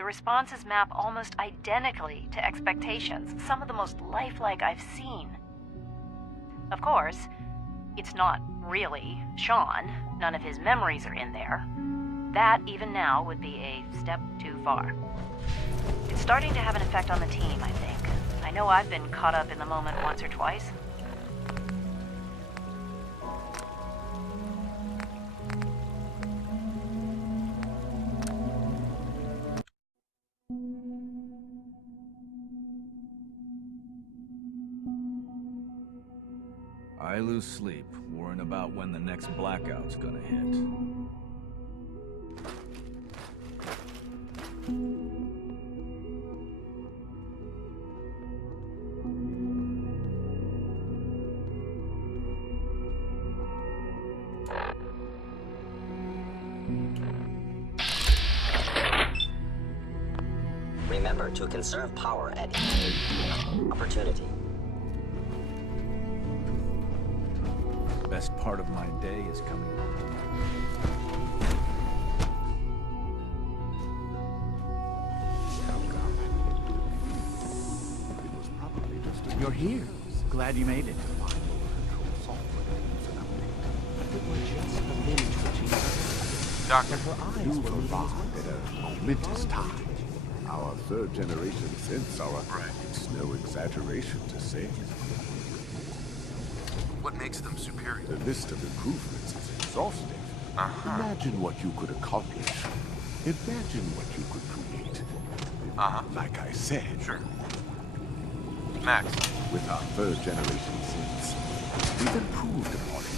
The responses map almost identically to expectations, some of the most lifelike I've seen. Of course, it's not really Sean. None of his memories are in there. That, even now, would be a step too far. It's starting to have an effect on the team, I think. I know I've been caught up in the moment once or twice. I lose sleep, worrying about when the next blackout's gonna hit. Remember to conserve power at any opportunity. Best part of my day is coming up. It was probably just a... You're here. Glad you made it. Doctor. You've arrived at a momentous time. Our third generation sensor. Right. It's no exaggeration to say. What makes them superior? The list of improvements is exhaustive. Imagine what you could accomplish. Imagine what you could create. Like I said. Sure. Max. With our third generation sense, we've improved upon it.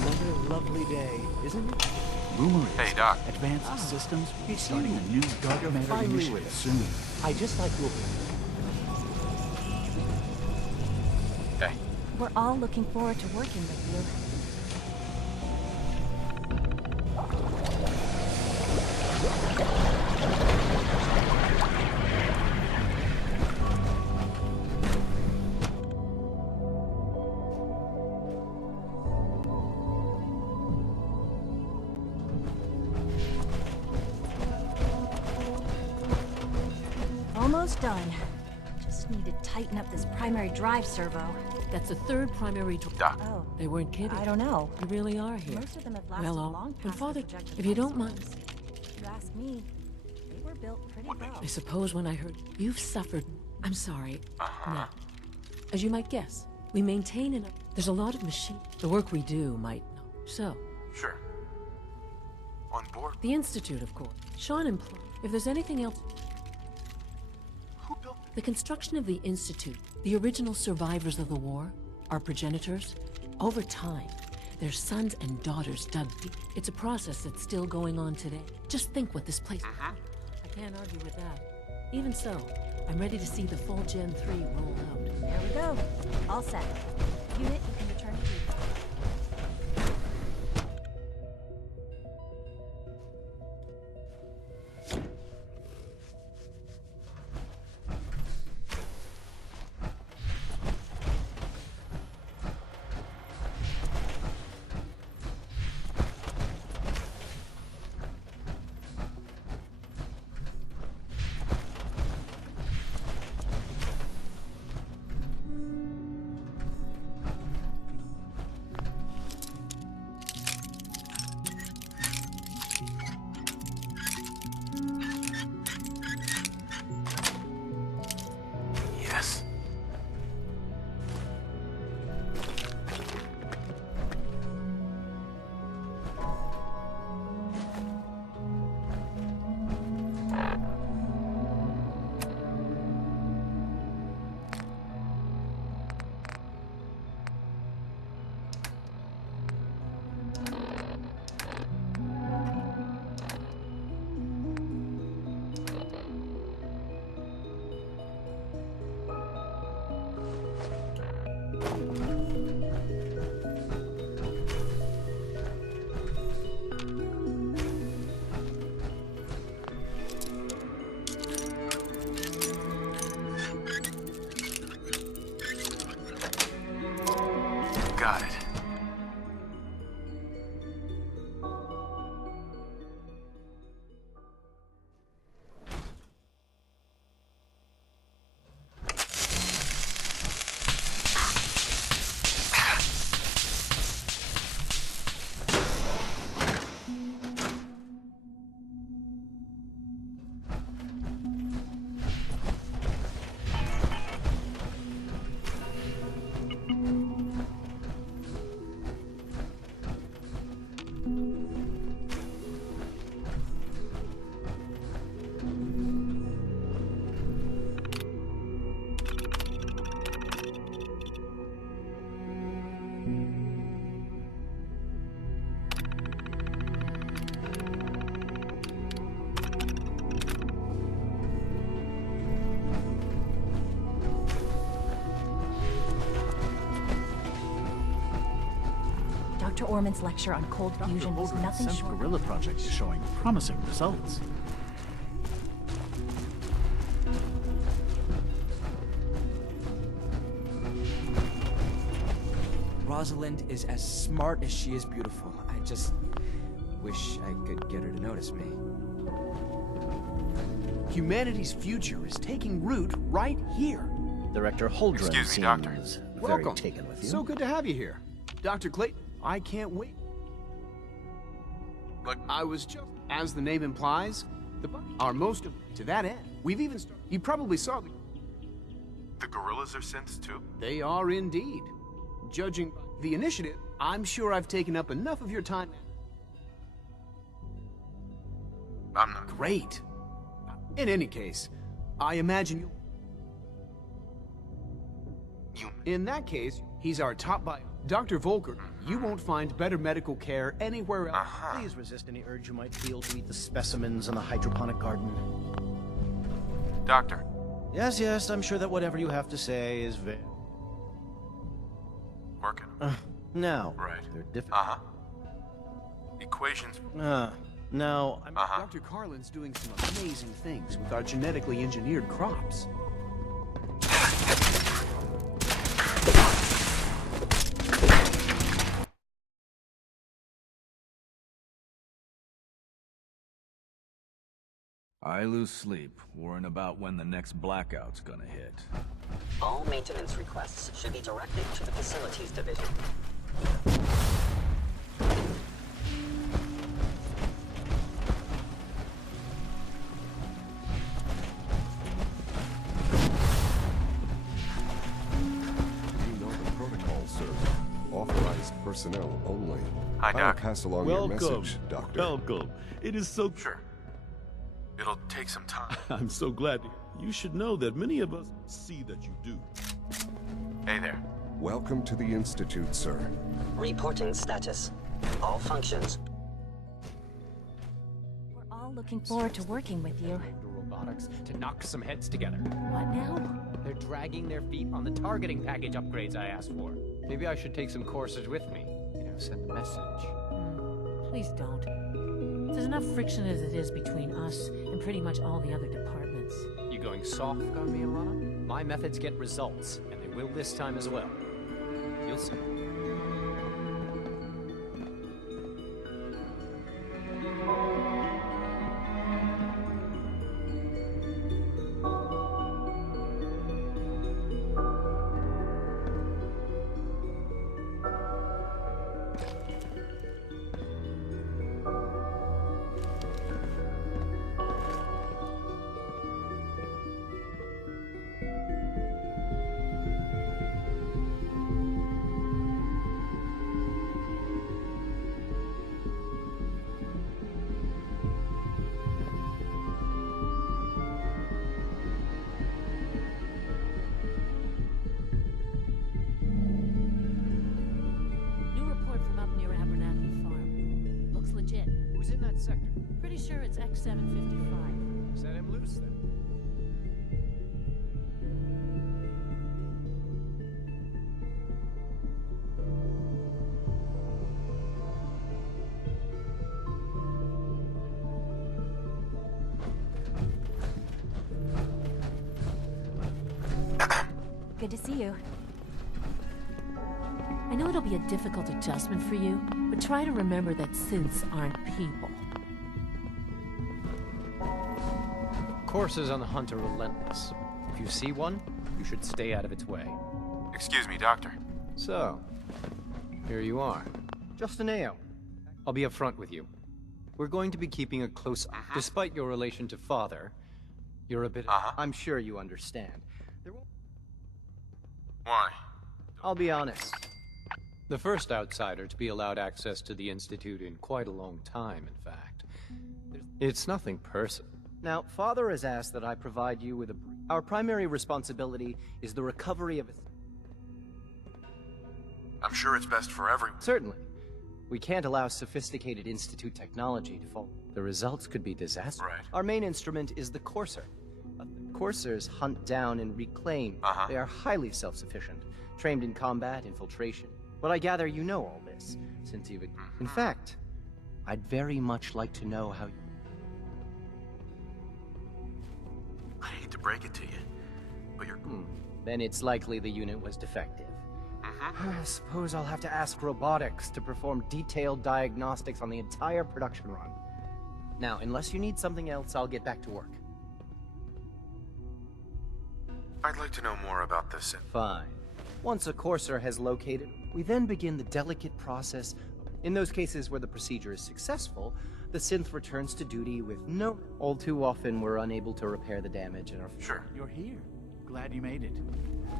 Another lovely day, isn't it? Rumor is Hey, Doc. Advanced Systems be starting a new dark matter initiative soon. I just like to... Hey. We're all looking forward to working with you. Almost done. Just need to tighten up this primary drive servo. That's the third primary Doc. Oh, They weren't kidding. I don't know. You really are here. Most of them have lasted Well, long and past Father, the projected if you don't mind, lifespans. If you ask me, they were built pretty well. I suppose when I heard you've suffered, I'm sorry. Now, as you might guess, we maintain enough. There's a lot of machine. The work we do might know. So, Sure. On board. the Institute, of course. Sean implied. If there's anything else, Who built it? the construction of the Institute, the original survivors of the war, our progenitors, over time, their sons and daughters dug deep. It's a process that's still going on today. Just think what this place... I can't argue with that. Even so, I'm ready to see the full Gen 3 roll out. There we go. All set. Unit, you can return to duty. Yes. Got it. Dr. Orman's lecture on cold fusion was nothing short. Guerrilla project is showing promising results. Rosalind is as smart as she is beautiful. I just wish I could get her to notice me. Humanity's future is taking root right here. Director Holdren Excuse me, Doctor. seems very Welcome. taken with you. So good to have you here. Dr. Clayton, I can't wait. Look, I was just, as the name implies, are most of to that end. We've even started. You probably saw the gorillas are synths too? They are indeed. Judging by the initiative, I'm sure I've taken up enough of your time. I'm not. Great. In any case, I imagine You. in that case, he's our top bio. Dr. Volker, you won't find better medical care anywhere else. Please resist any urge you might feel to eat the specimens in the hydroponic garden. Doctor, Yes, yes, I'm sure that whatever you have to say is very... working. Now, Right. they're different. Uh-huh. Equations. Now, I'm... Dr. Carlin's doing some amazing things with our genetically engineered crops. I lose sleep, worrying about when the next blackout's gonna hit. All maintenance requests should be directed to the Facilities Division. You know the protocol, sir. Authorized personnel only. Hi, I'll Doc. pass along your message, Doctor. Welcome. It is so... Sure. It'll take some time. I'm so glad. You should know that many of us see that you do. Hey there. Welcome to the Institute, sir. Reporting status. All functions. We're all looking forward to working with you. Robotics to knock some heads together. What now? They're dragging their feet on the targeting package upgrades I asked for. Maybe I should take some courses with me. You know, send a message. Please don't. There's enough friction as it is between us and pretty much all the other departments. You going soft on me, Alana? My methods get results, and they will this time as well. You'll see. Who's in that sector? Pretty sure it's X755. Set him loose then. Good to see you. I know it'll be a difficult adjustment for you, but try to remember that synths aren't people. Courses on the hunt are relentless. If you see one, you should stay out of its way. Excuse me, Doctor. So, here you are. Just an AO. I'll be upfront with you. We're going to be keeping a close eye. Despite your relation to Father, you're a bit... I'm sure you understand. Why? I'll be honest. The first outsider to be allowed access to the Institute in quite a long time, in fact. It's nothing personal. Now, Father has asked that I provide you with a... Our primary responsibility is the recovery of... I'm sure it's best for everyone. Certainly. We can't allow sophisticated Institute technology to fall. The results could be disastrous. Right. Our main instrument is the Courser. Coursers hunt down and reclaim. They are highly self-sufficient, trained in combat, infiltration. But I gather you know all this, since you've... In fact, I'd very much like to know how you... I hate to break it to you, but you're... Then it's likely the unit was defective. I suppose I'll have to ask robotics to perform detailed diagnostics on the entire production run. Now, unless you need something else, I'll get back to work. I'd like to know more about this. Fine. Once a courser has located, we then begin the delicate process. In those cases where the procedure is successful, the synth returns to duty with no... All too often, we're unable to repair the damage and are... Sure. You're here. Glad you made it.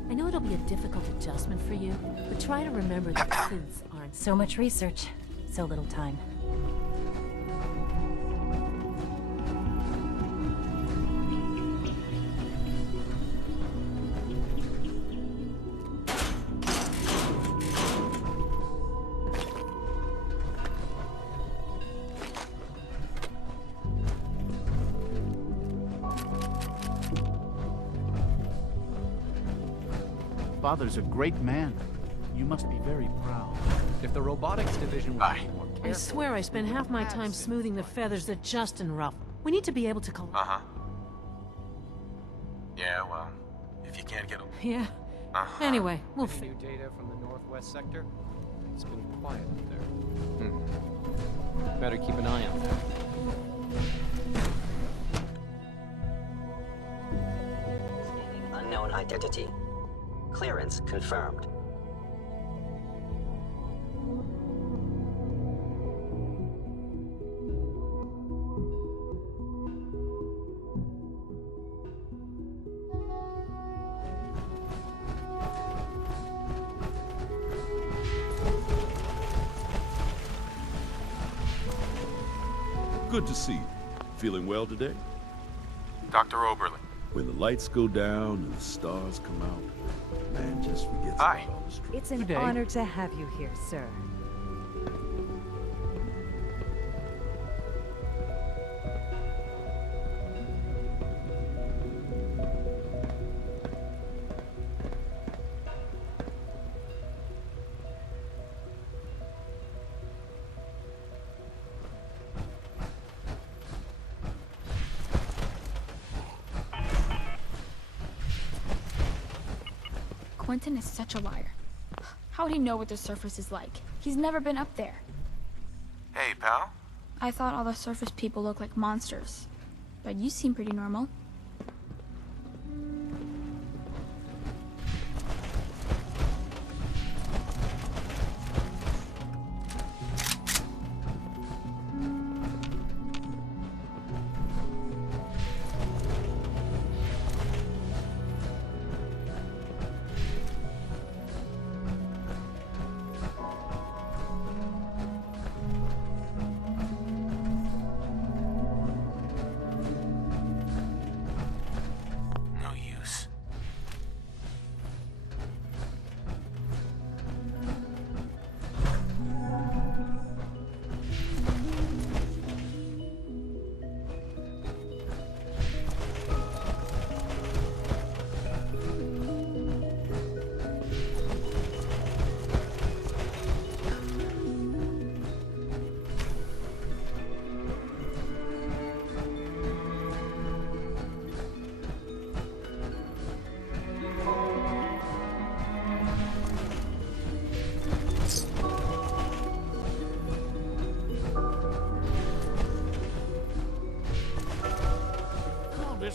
I know it'll be a difficult adjustment for you, but try to remember that synths aren't... So much research, so little time. Father's a great man. You must be very proud. If the robotics division were more careful... I swear I spend half my time smoothing the feathers that Justin ruffled. We need to be able to collect... Yeah, well, if you can't get them... Yeah. Anyway, we'll... Any new data from the northwest sector? It's been quiet up there. Better keep an eye on that. Unknown identity. Clearance confirmed. Good to see you. Feeling well today? Dr. Oberlin. When the lights go down and the stars come out, man just forgets about all the struggle. It's an honor to have you here, sir. Quentin is such a liar. How would he know what the surface is like? He's never been up there. Hey, pal. I thought all the surface people look like monsters. But you seem pretty normal.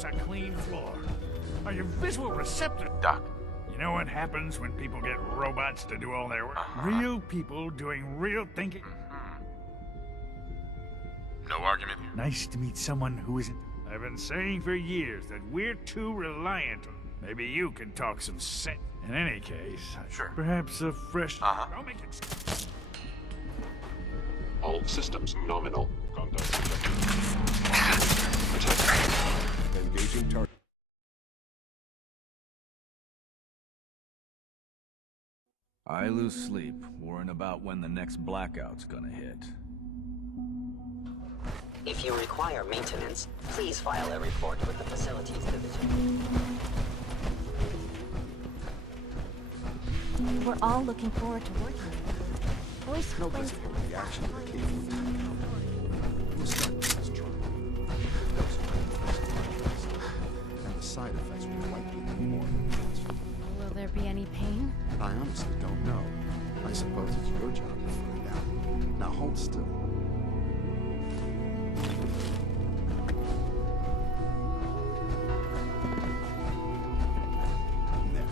A clean floor. Are your visual receptors... Doc. You know what happens when people get robots to do all their work? Real people doing real thinking. No argument here. Nice to meet someone who isn't... I've been saying for years that we're too reliant on... Maybe you can talk some sense. In any case, sure. Perhaps a fresh... I'll make it... All systems nominal. Contact. Engaging target. I lose sleep worrying about when the next blackout's gonna hit. If you require maintenance, please file a report with the Facilities Division. We're all looking forward to working together. Voice No best for the reaction to the cave. We'll start with this trial. And the side effects will likely be more than Will there be any pain? I honestly don't know. I suppose it's your job to find out. Now hold still. There.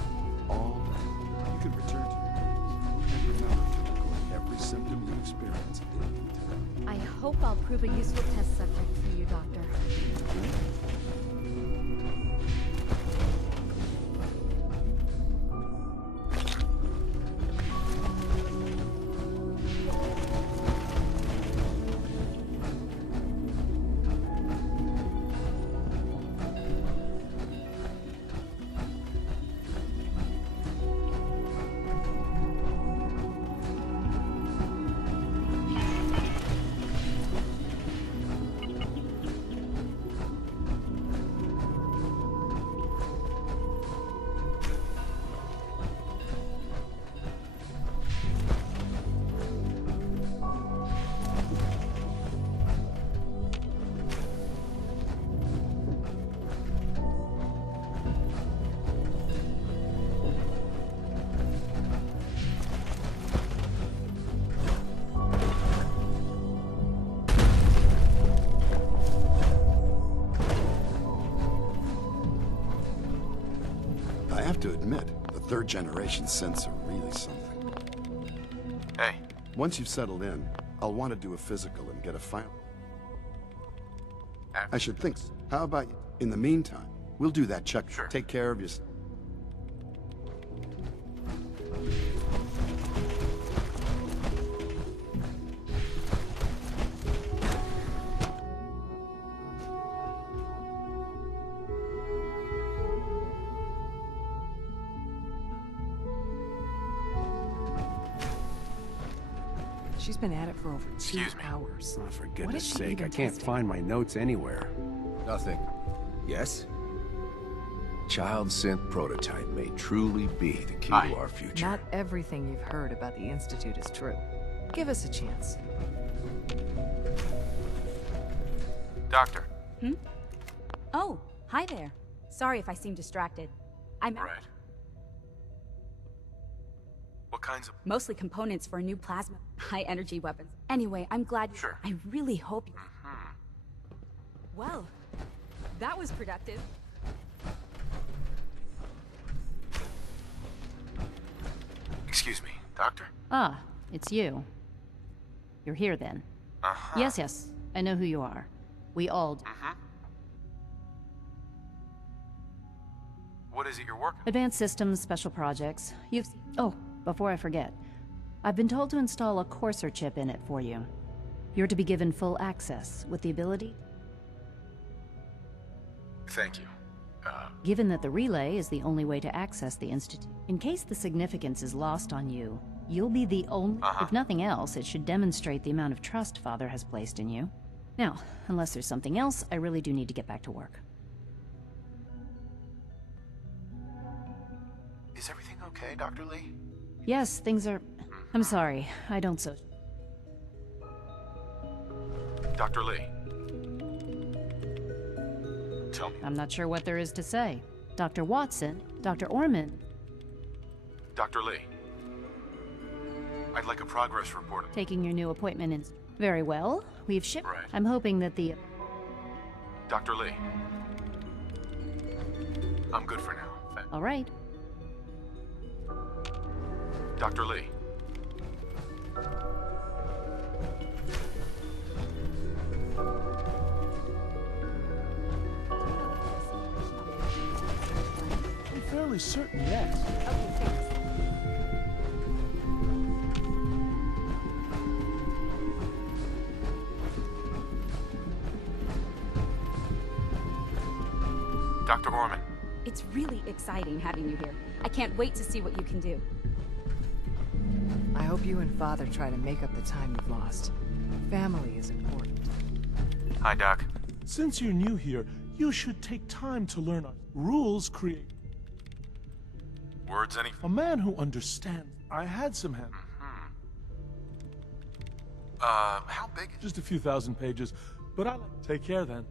All done. You can return to your duties. And remember to record every symptom you experience in detail. I hope I'll prove a useful test subject for you, Doctor. I have to admit, the third-generation synths are really something. Hey. Once you've settled in, I'll want to do a physical and get a final. I should think so. How about you? In the meantime, we'll do that check. Sure. Take care of yourself. She's been at it for over 2 hours. Oh, for What goodness is she sake, even I can't testing? find my notes anywhere. Nothing. Yes? Child synth prototype may truly be the key to our future. Not everything you've heard about the Institute is true. Give us a chance. Doctor. Oh, hi there. Sorry if I seem distracted. I'm Right. What kinds of... mostly components for a new plasma, high-energy weapons. Anyway, I'm glad. Sure. I really hope you... Well, that was productive. Excuse me, Doctor? Ah, it's you. You're here then. Uh-huh. Yes, I know who you are. We all do. What is it you're working on? Advanced systems, special projects. Oh, before I forget. I've been told to install a courser chip in it for you. You're to be given full access, with the ability... Thank you. Given that the relay is the only way to access the Institute, in case the significance is lost on you, you'll be the only... If nothing else, it should demonstrate the amount of trust Father has placed in you. Now, unless there's something else, I really do need to get back to work. Is everything okay, Dr. Lee? Yes, things are... I'm sorry, I don't so... Dr. Lee. Tell me. I'm not sure what there is to say. Dr. Watson, Dr. Orman... Dr. Lee. I'd like a progress report. Taking your new appointment in... Very well. We've shipped... Right. I'm hoping that the... Dr. Lee. I'm good for now. All right. Dr. Lee. I'm fairly certain, yes. Dr. Orman. It's really exciting having you here. I can't wait to see what you can do. I hope you and Father try to make up the time you've lost. Family is important. Hi, Doc. Since you're new here, you should take time to learn our rules create. Words any... A man who understands. I had some help. How big? Just a few thousand pages, but I take care then.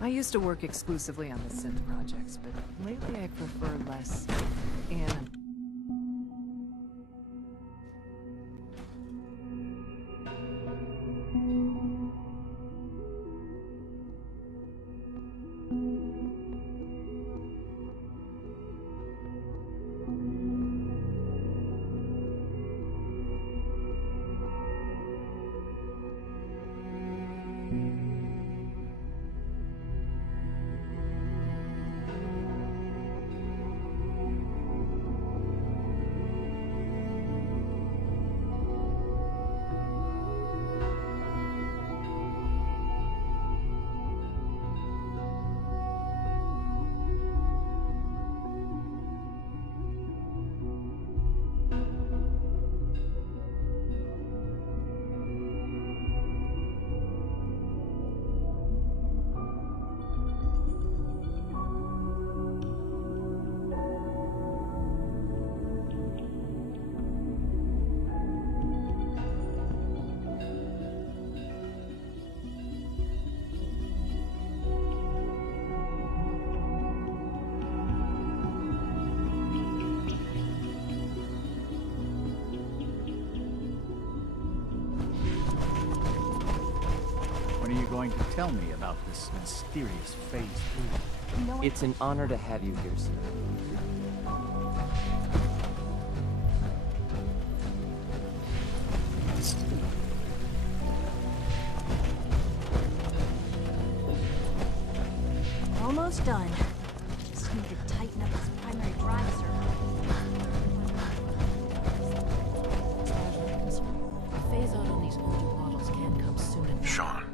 I used to work exclusively on the synth projects, but lately I prefer less and When are you going to tell me about this mysterious phase 3? It's an honor to have you here, sir. Almost done. Just need to tighten up this primary drive server. Phase out on these older models can come soon enough. Sean,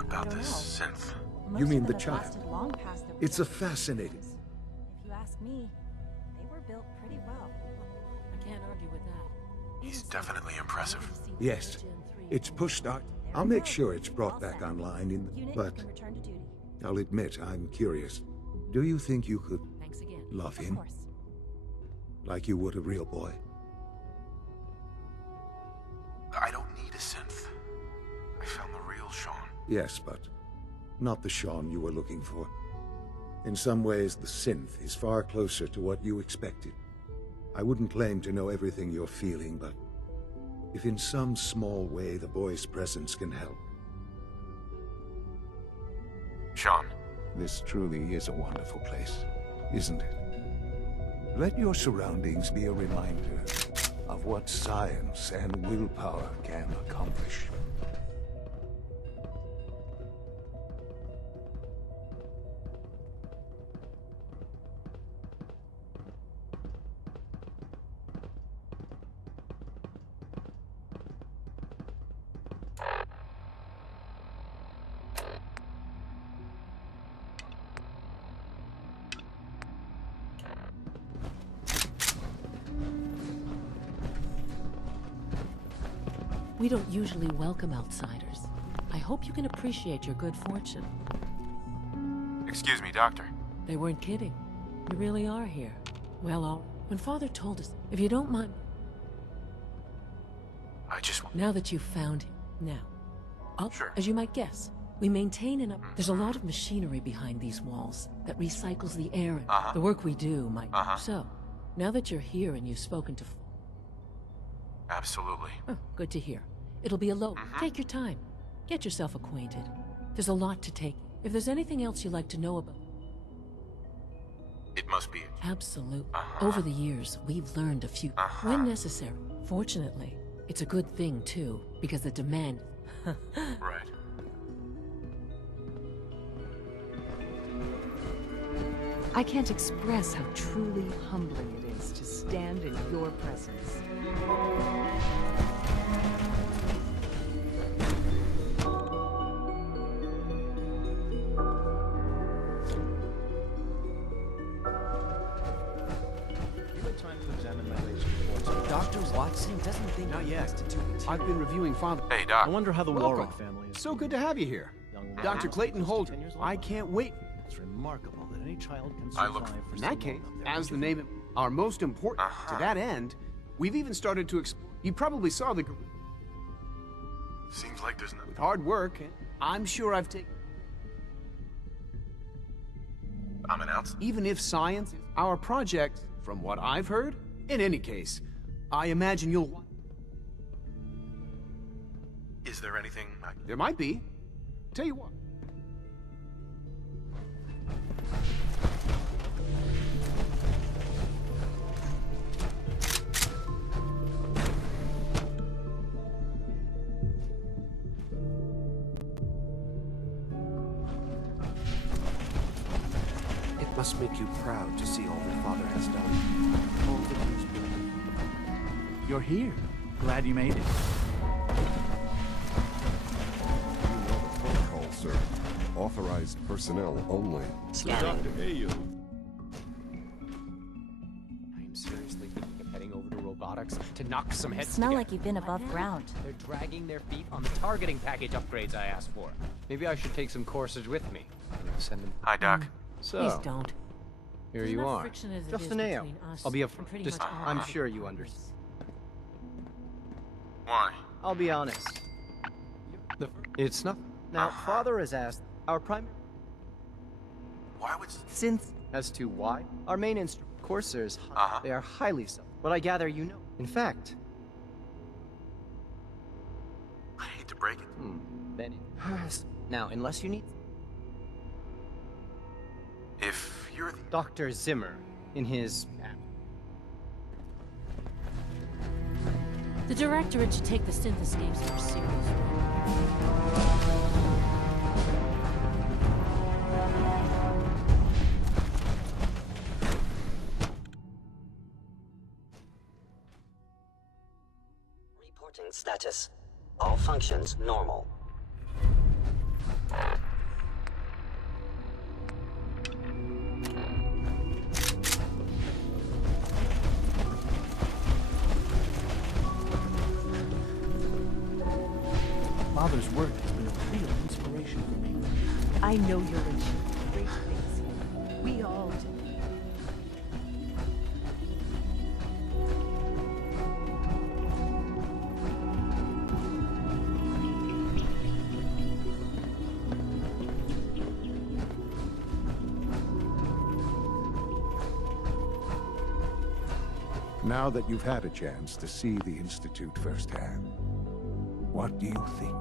about this synth. You mean the child? It's a fascinating... If you ask me, they were built pretty well. I can't argue with that. He's definitely impressive. Yes. It's pushed out. I'll make sure it's brought back online in the... But I'll admit I'm curious. Do you think you could love him? Like you would a real boy? I don't need a synth. I found the real Sean. Yes, but not the Sean you were looking for. In some ways, the synth is far closer to what you expected. I wouldn't claim to know everything you're feeling, but if in some small way the boy's presence can help. Sean. This truly is a wonderful place, isn't it? Let your surroundings be a reminder of what science and willpower can accomplish. We don't usually welcome outsiders. I hope you can appreciate your good fortune. Excuse me, Doctor. They weren't kidding. You really are here. Well, when Father told us, if you don't mind... I just... Now that you've found him, now. Sure. As you might guess, we maintain an... There's a lot of machinery behind these walls that recycles the air and the work we do might... So, now that you're here and you've spoken to... Absolutely. Oh, good to hear. It'll be a low. Take your time. Get yourself acquainted. There's a lot to take. If there's anything else you'd like to know about... It must be it. Absolutely. Over the years, we've learned a few... When necessary, Fortunately, it's a good thing, too, because the demand... Right. I can't express how truly humbling it is to stand in your presence. Dr. Watson doesn't think not yet. I've been reviewing Father. Hey, Doc. I wonder how the Welcome. Warren family is. So good to have you here. Dr. Clayton Holt. I can't wait. It's remarkable that any child can survive for in that case, as the name are most important. To that end, we've even started to explore. You probably saw the. Seems like there's no. With hard work, I'm sure I've taken. I'm announced. Even if science is our project, from what I've heard, in any case, I imagine you'll. Is there anything There might be. Tell you what. It must make you proud to see all that Father has done. All that he's been. You're here. Glad you made it. Protocol, sir. Authorized personnel only. Scanning. Dr. Ayo. I am seriously thinking of heading over to robotics to knock some heads Smell together. like you've been above ground. They're dragging their feet on the targeting package upgrades I asked for. Maybe I should take some courses with me. Send them. Hi, Doc. So, Please don't. here There's you enough are. friction as it Just is an ale. between us I'll be and upfront. pretty Just, much all I'm of sure it. you understand. Why? I'll be honest. It's not. Now, Father has asked our primary. Why would? Since as to why our main coursers, they are highly so. But I gather you know. In fact, I hate to break it. then now, unless you need If you're the Dr. Zimmer in his The Directorate should take the synth escapes more seriously. Reporting status. All functions normal. Father's work has been a real inspiration for me. I know you'll achieve great things here. We all do. Now that you've had a chance to see the Institute firsthand, what do you think?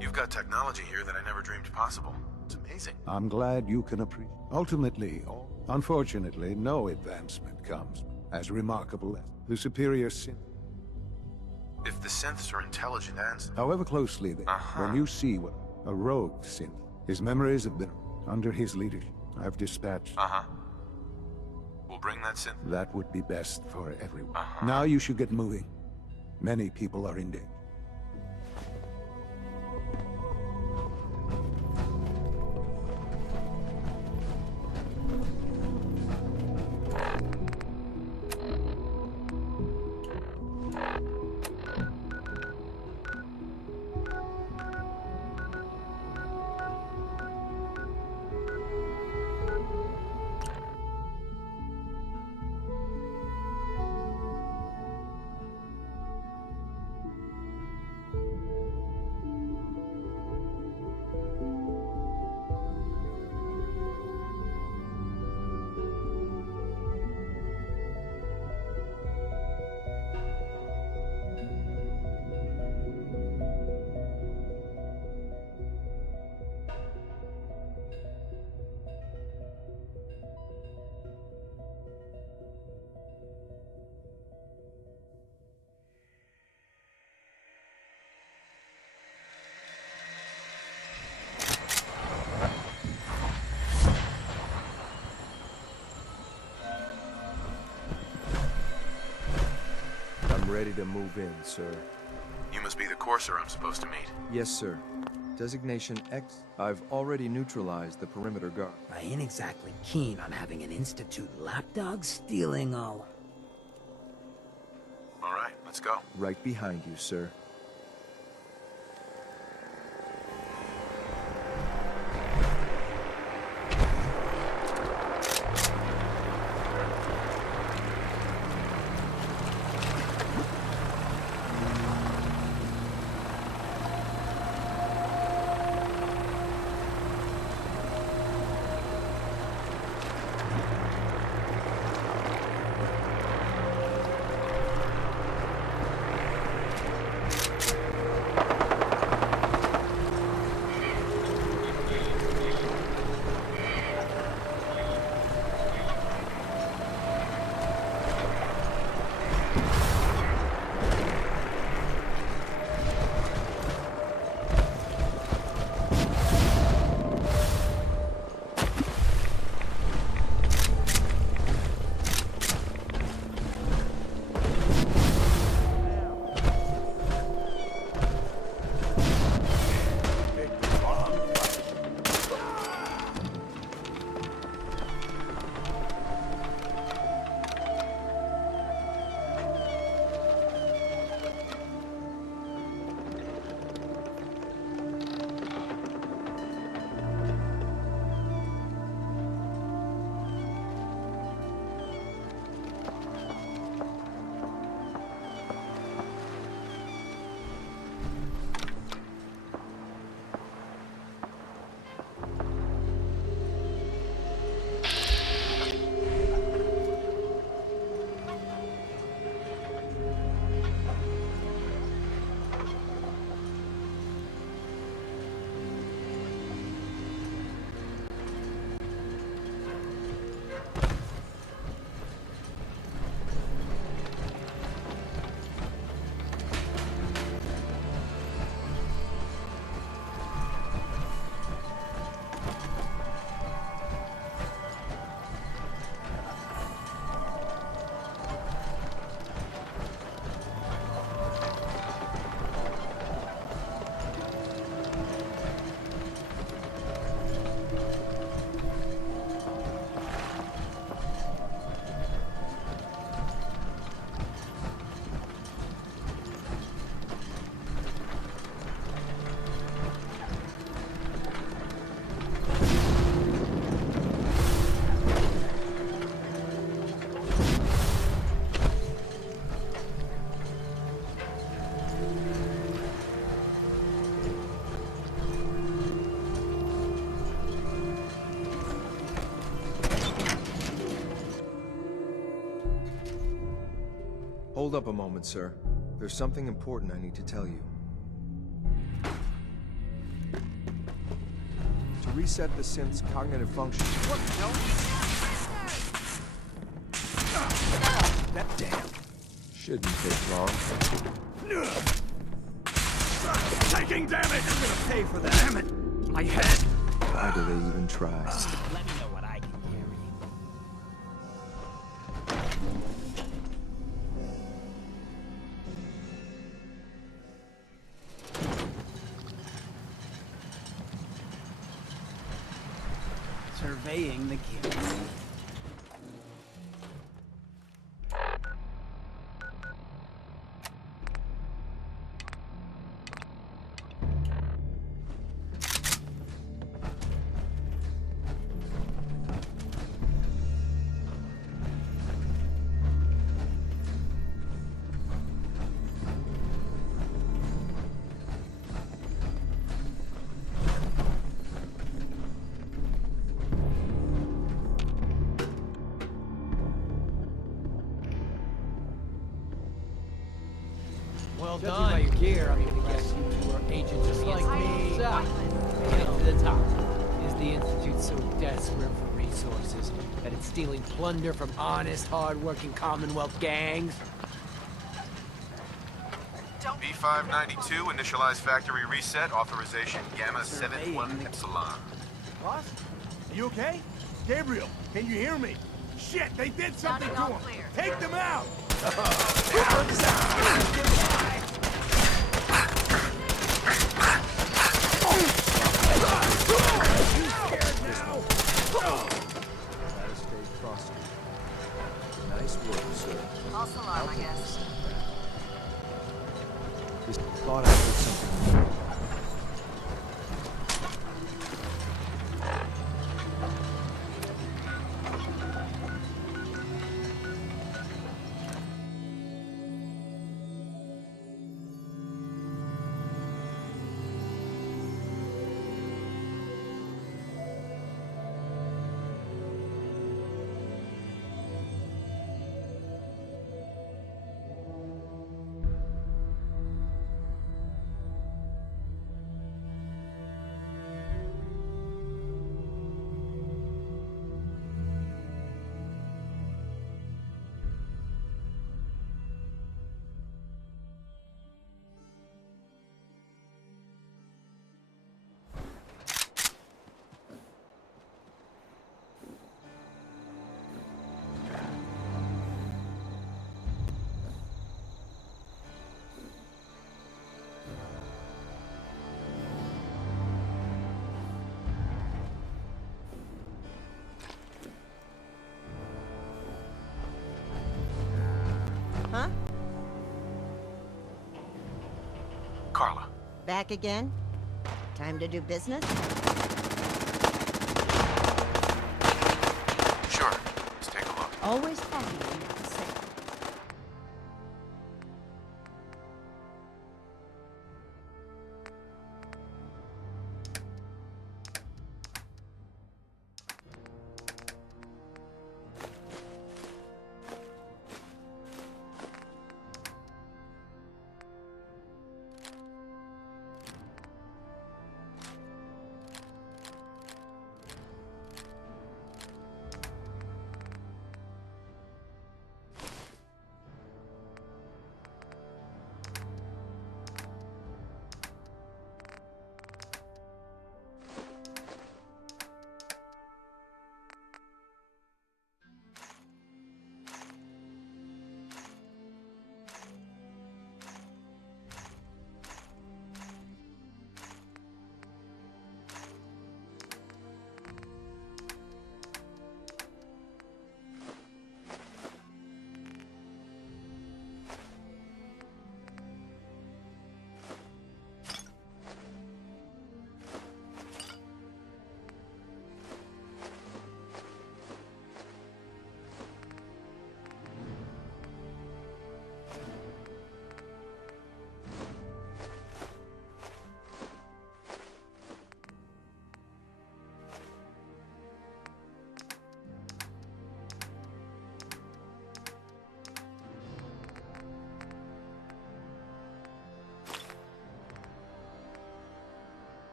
You've got technology here that I never dreamed possible. It's amazing. I'm glad you can appreciate. Ultimately, unfortunately, no advancement comes as remarkable as the superior synth. If the synths are intelligent and... However closely they, when you see what a rogue synth, his memories have been under his leadership. I've dispatched. We'll bring that synth. That would be best for everyone. Now you should get moving. Many people are in danger. I'm ready to move in, sir. You must be the courser I'm supposed to meet. Yes, sir. Designation X. I've already neutralized the perimeter guard. I ain't exactly keen on having an Institute lapdog stealing all... All right, let's go. Right behind you, sir. Hold up a moment, sir. There's something important I need to tell you. To reset the synth's cognitive function... What the hell? That damn... Shouldn't take long. Taking damage! I'm gonna pay for that. Damn it! My head! Why do they even try? Let me know what I can carry. Surveying the campus. Well done. Judging by your gear, I'm gonna guess you two are agents just like me. So, get to the top. Is the Institute so desperate for resources that it's stealing plunder from honest, hard-working Commonwealth gangs? B592, initialize factory reset, authorization Gamma 71 Epsilon. Boss? Are you okay? Gabriel, can you hear me? Shit, they did something to him! Take them out! Just thought I heard something. Huh? Carla. Back again? Time to do business? Sure. Let's take a look. Always happy when you're the same.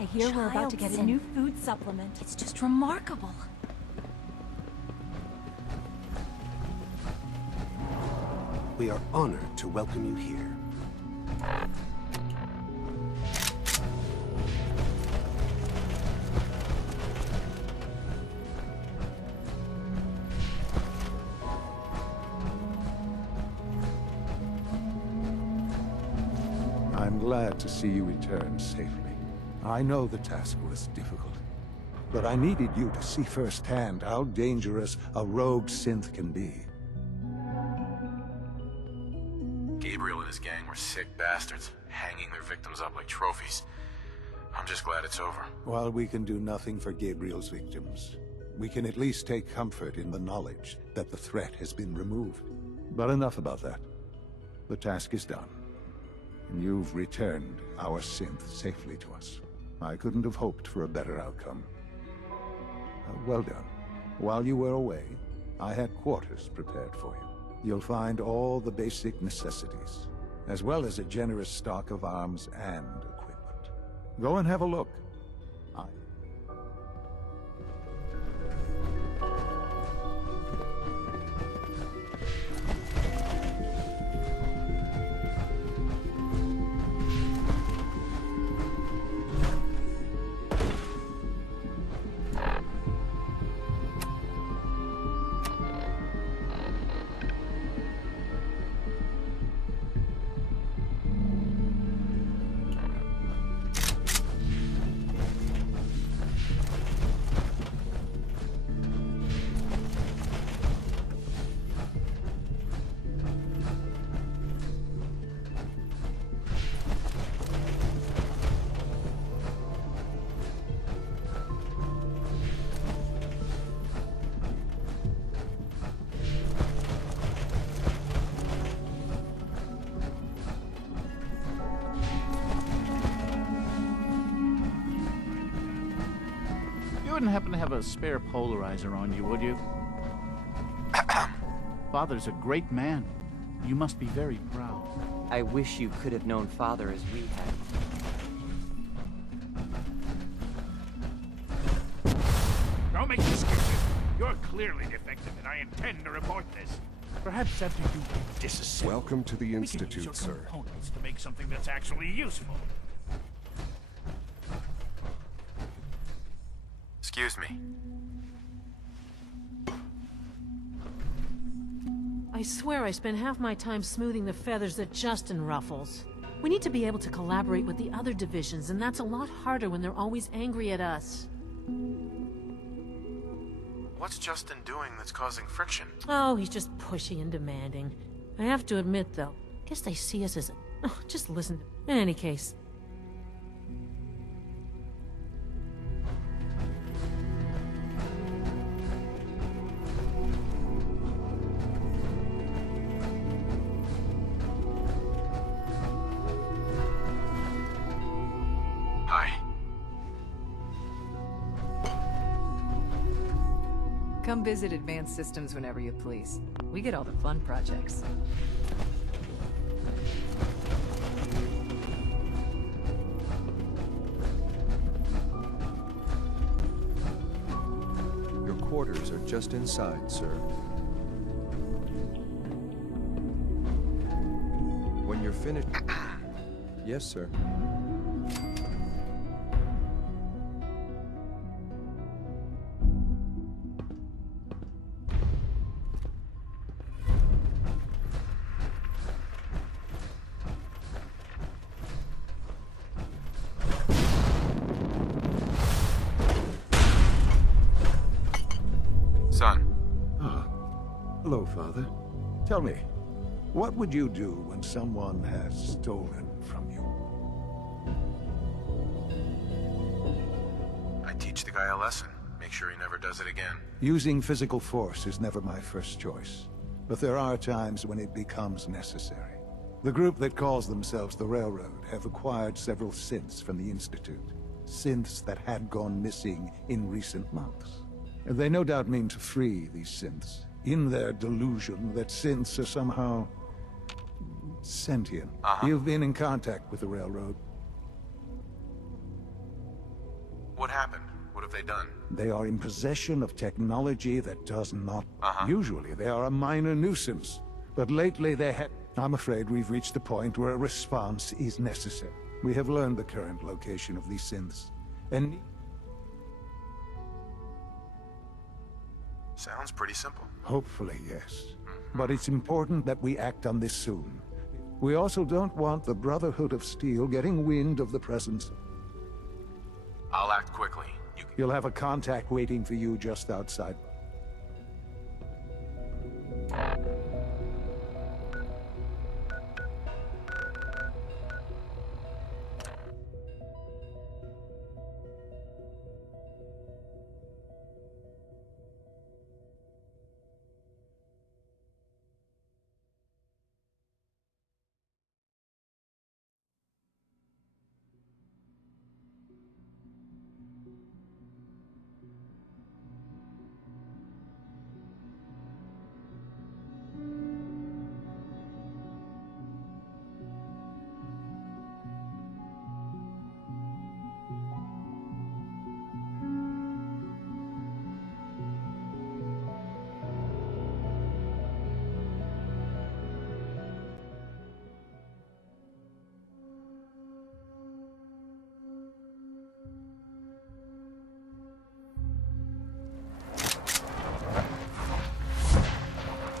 I hear we're about to get a new food supplement. It's just remarkable. We are honored to welcome you here. I'm glad to see you return safely. I know the task was difficult, but I needed you to see firsthand how dangerous a rogue synth can be. Gabriel and his gang were sick bastards, hanging their victims up like trophies. I'm just glad it's over. While we can do nothing for Gabriel's victims, we can at least take comfort in the knowledge that the threat has been removed. But enough about that. The task is done, and you've returned our synth safely to us. I couldn't have hoped for a better outcome. Well done. While you were away, I had quarters prepared for you. You'll find all the basic necessities, as well as a generous stock of arms and equipment. Go and have a look. You wouldn't happen to have a spare polarizer on you, would you? Father's a great man. You must be very proud. I wish you could have known Father as we had. Don't make excuses. You're clearly defective, and I intend to report this. Perhaps after you disassemble. Welcome to the We can use Institute, your sir. components to make something that's actually useful. Excuse me. I swear I spend half my time smoothing the feathers that Justin ruffles. We need to be able to collaborate with the other divisions, and that's a lot harder when they're always angry at us. What's Justin doing that's causing friction? Oh, he's just pushy and demanding. I have to admit, though, I guess they see us as a... Oh, just listen. In any case. Hi. Come visit Advanced Systems whenever you please. We get all the fun projects. Your quarters are just inside, sir. When you're finished... Yes, sir. Son. Hello, Father. Tell me, what would you do when someone has stolen from you? I teach the guy a lesson. Make sure he never does it again. Using physical force is never my first choice, but there are times when it becomes necessary. The group that calls themselves the Railroad have acquired several synths from the Institute. Synths that had gone missing in recent months. They no doubt mean to free these synths, in their delusion that synths are somehow sentient. You've been in contact with the railroad. What happened? What have they done? They are in possession of technology that does not... Usually they are a minor nuisance, but lately they have... I'm afraid we've reached the point where a response is necessary. We have learned the current location of these synths, and... Sounds pretty simple. Hopefully, yes. But it's important that we act on this soon. We also don't want the Brotherhood of Steel getting wind of the presence. I'll act quickly. You'll have a contact waiting for you just outside.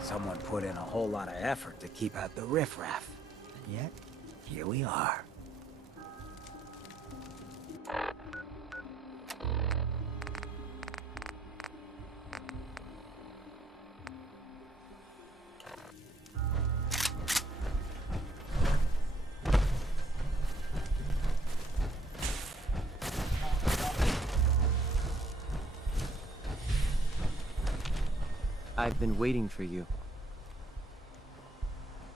Someone put in a whole lot of effort to keep out the riffraff. And yet, here we are. I've been waiting for you.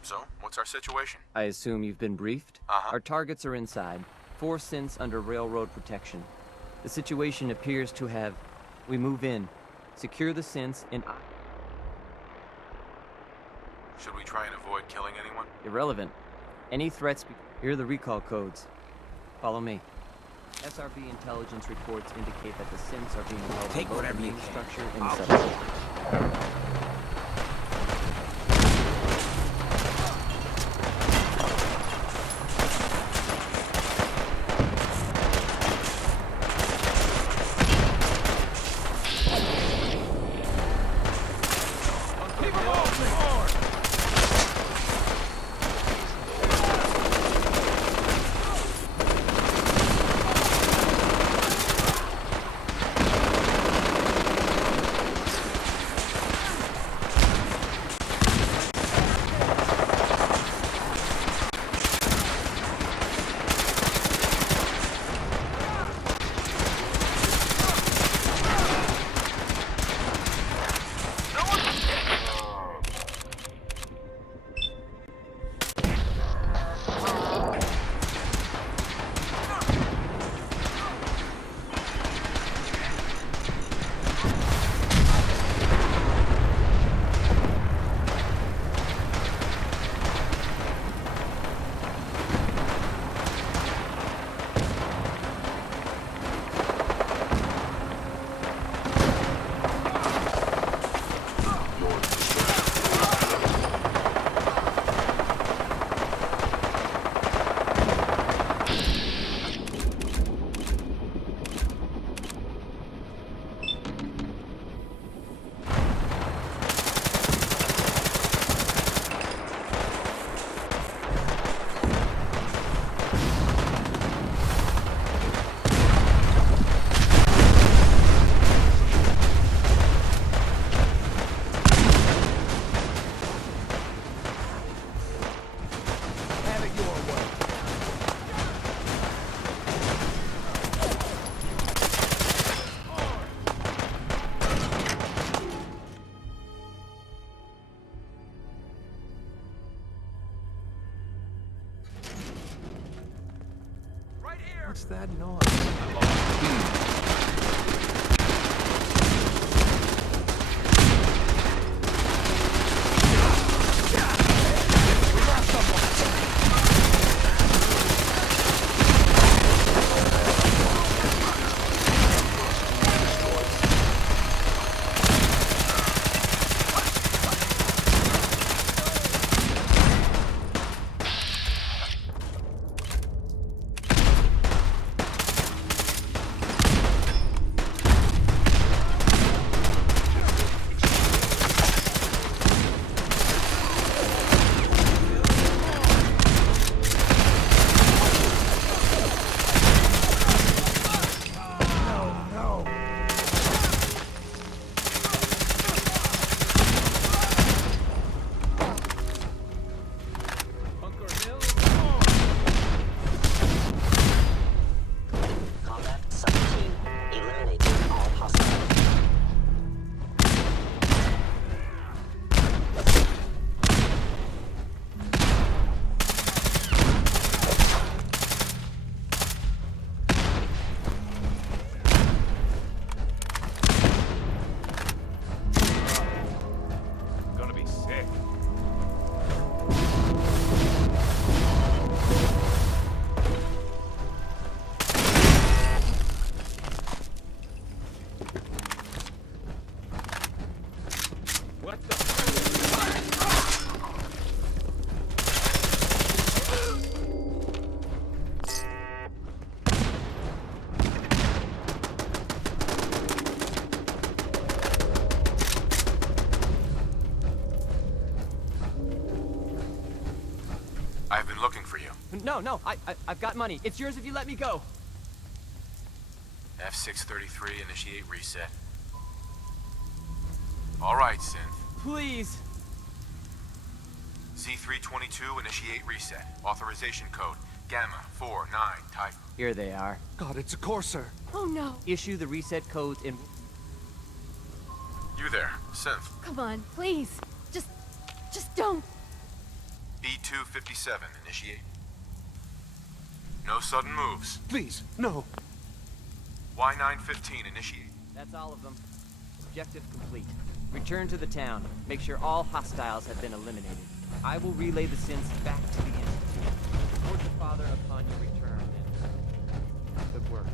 So, what's our situation? I assume you've been briefed? Our targets are inside. 4 synths under railroad protection. The situation appears to have... We move in. Secure the synths and... Should we try and avoid killing anyone? Irrelevant. Any threats... Here are the recall codes. Follow me. SRB intelligence reports indicate that the synths are being held Take whatever you can. structure in the substation. What's that noise? What the? I've been looking for you. No, I've got money. It's yours if you let me go. F633, initiate reset. All right, Synth. Please. Z322, initiate reset. Authorization code, Gamma 49 type. Here they are. God, it's a Courser. Oh no. Issue the reset codes in... You there, Synth. Come on, please. Just don't. B257, initiate. No sudden moves. Please, no. Y915, initiate. That's all of them. Objective complete. Return to the town. Make sure all hostiles have been eliminated. I will relay the synths back to the Institute. Report to Father upon your return, and good work.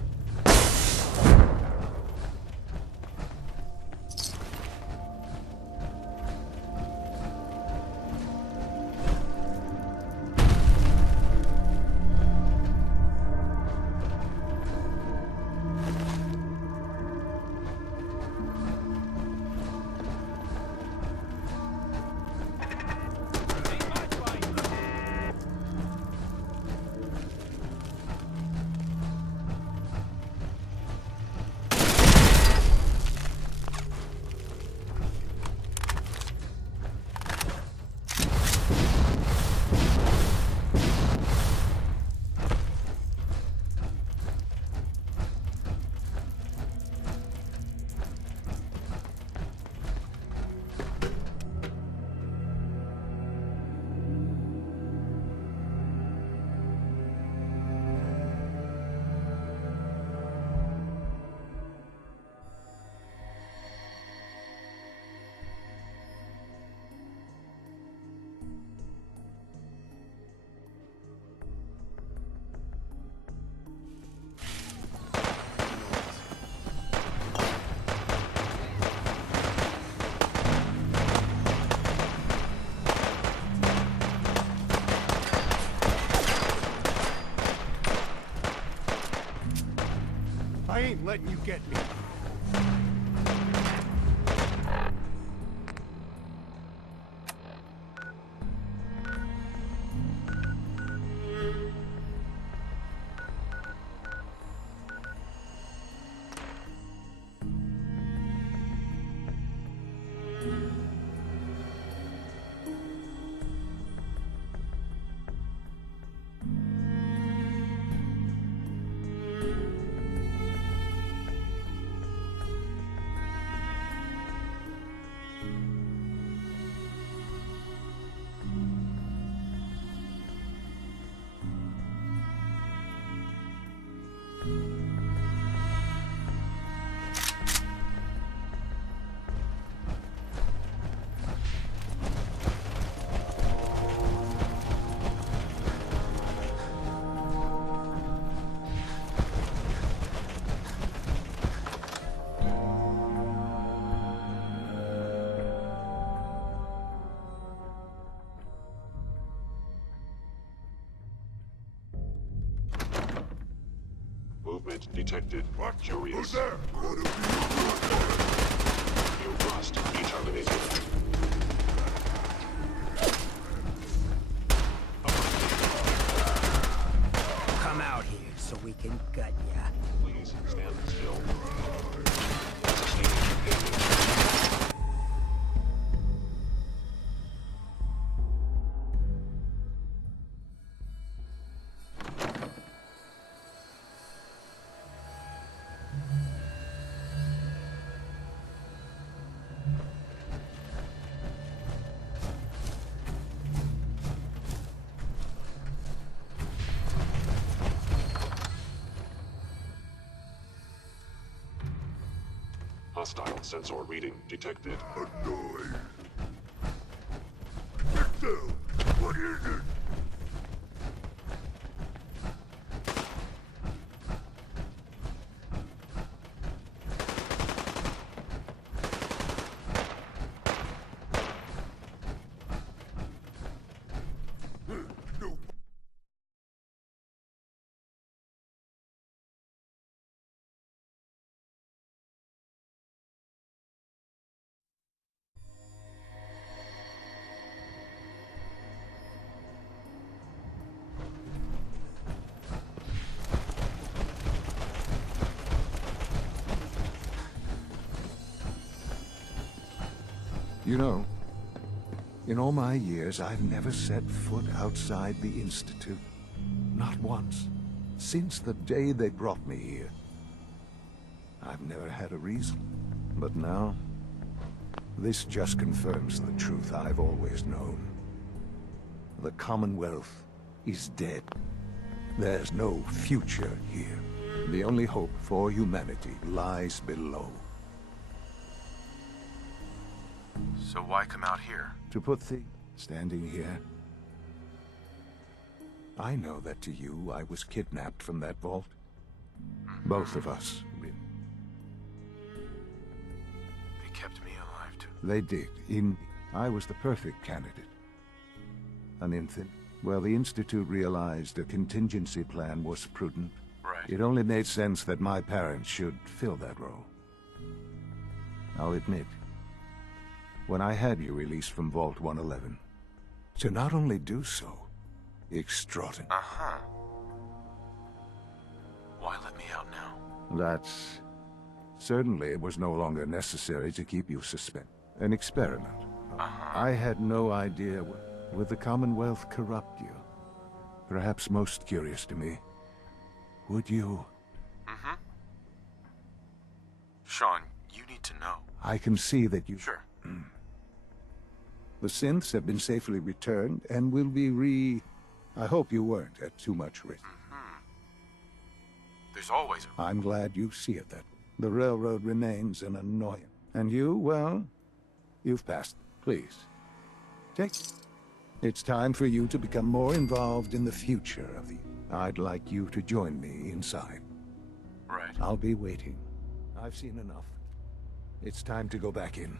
I ain't letting you get me. Movement detected. What? Curious. Who's there? You must be terminated. Come out here so we can gut ya. Please stand still. Hostile sensor reading detected. A noise. Get down. What is it? You know, in all my years, I've never set foot outside the Institute. Not once. Since the day they brought me here. I've never had a reason. But now, this just confirms the truth I've always known. The Commonwealth is dead. There's no future here. The only hope for humanity lies below. So why come out here? To put the... standing here. I know that to you, I was kidnapped from that vault. Both of us. They kept me alive, too. They did. I was the perfect candidate. An infant. Well, the Institute realized a contingency plan was prudent. Right. It only made sense that my parents should fill that role. I'll admit, when I had you released from Vault 111, to not only do so, extraordinary. Uh-huh. Why let me out now? That's... certainly it was no longer necessary to keep you suspended. An experiment. I had no idea. Would the Commonwealth corrupt you? Perhaps most curious to me, would you? Mm-hmm. Sean, you need to know. I can see that you... Sure. The synths have been safely returned and will be I hope you weren't at too much risk. There's always a... I'm glad you see it that. The railroad remains an annoyance. And you, well, you've passed. Please, take... It's time for you to become more involved in the future of the... I'd like you to join me inside. Right. I'll be waiting. I've seen enough. It's time to go back in.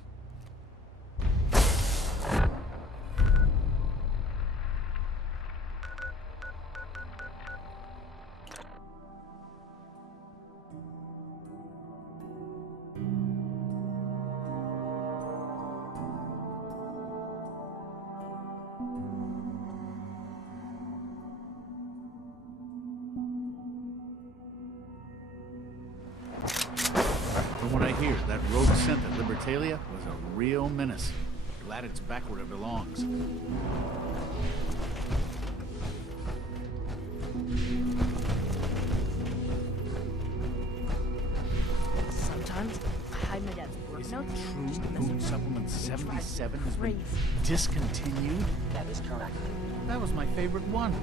From what I hear, that rogue synth at Libertalia was a real menace. Glad it's back where it belongs. Sometimes I hide my dad's work Is it notes. true Food Supplement 77 has been discontinued? That is correct. That was my favorite one.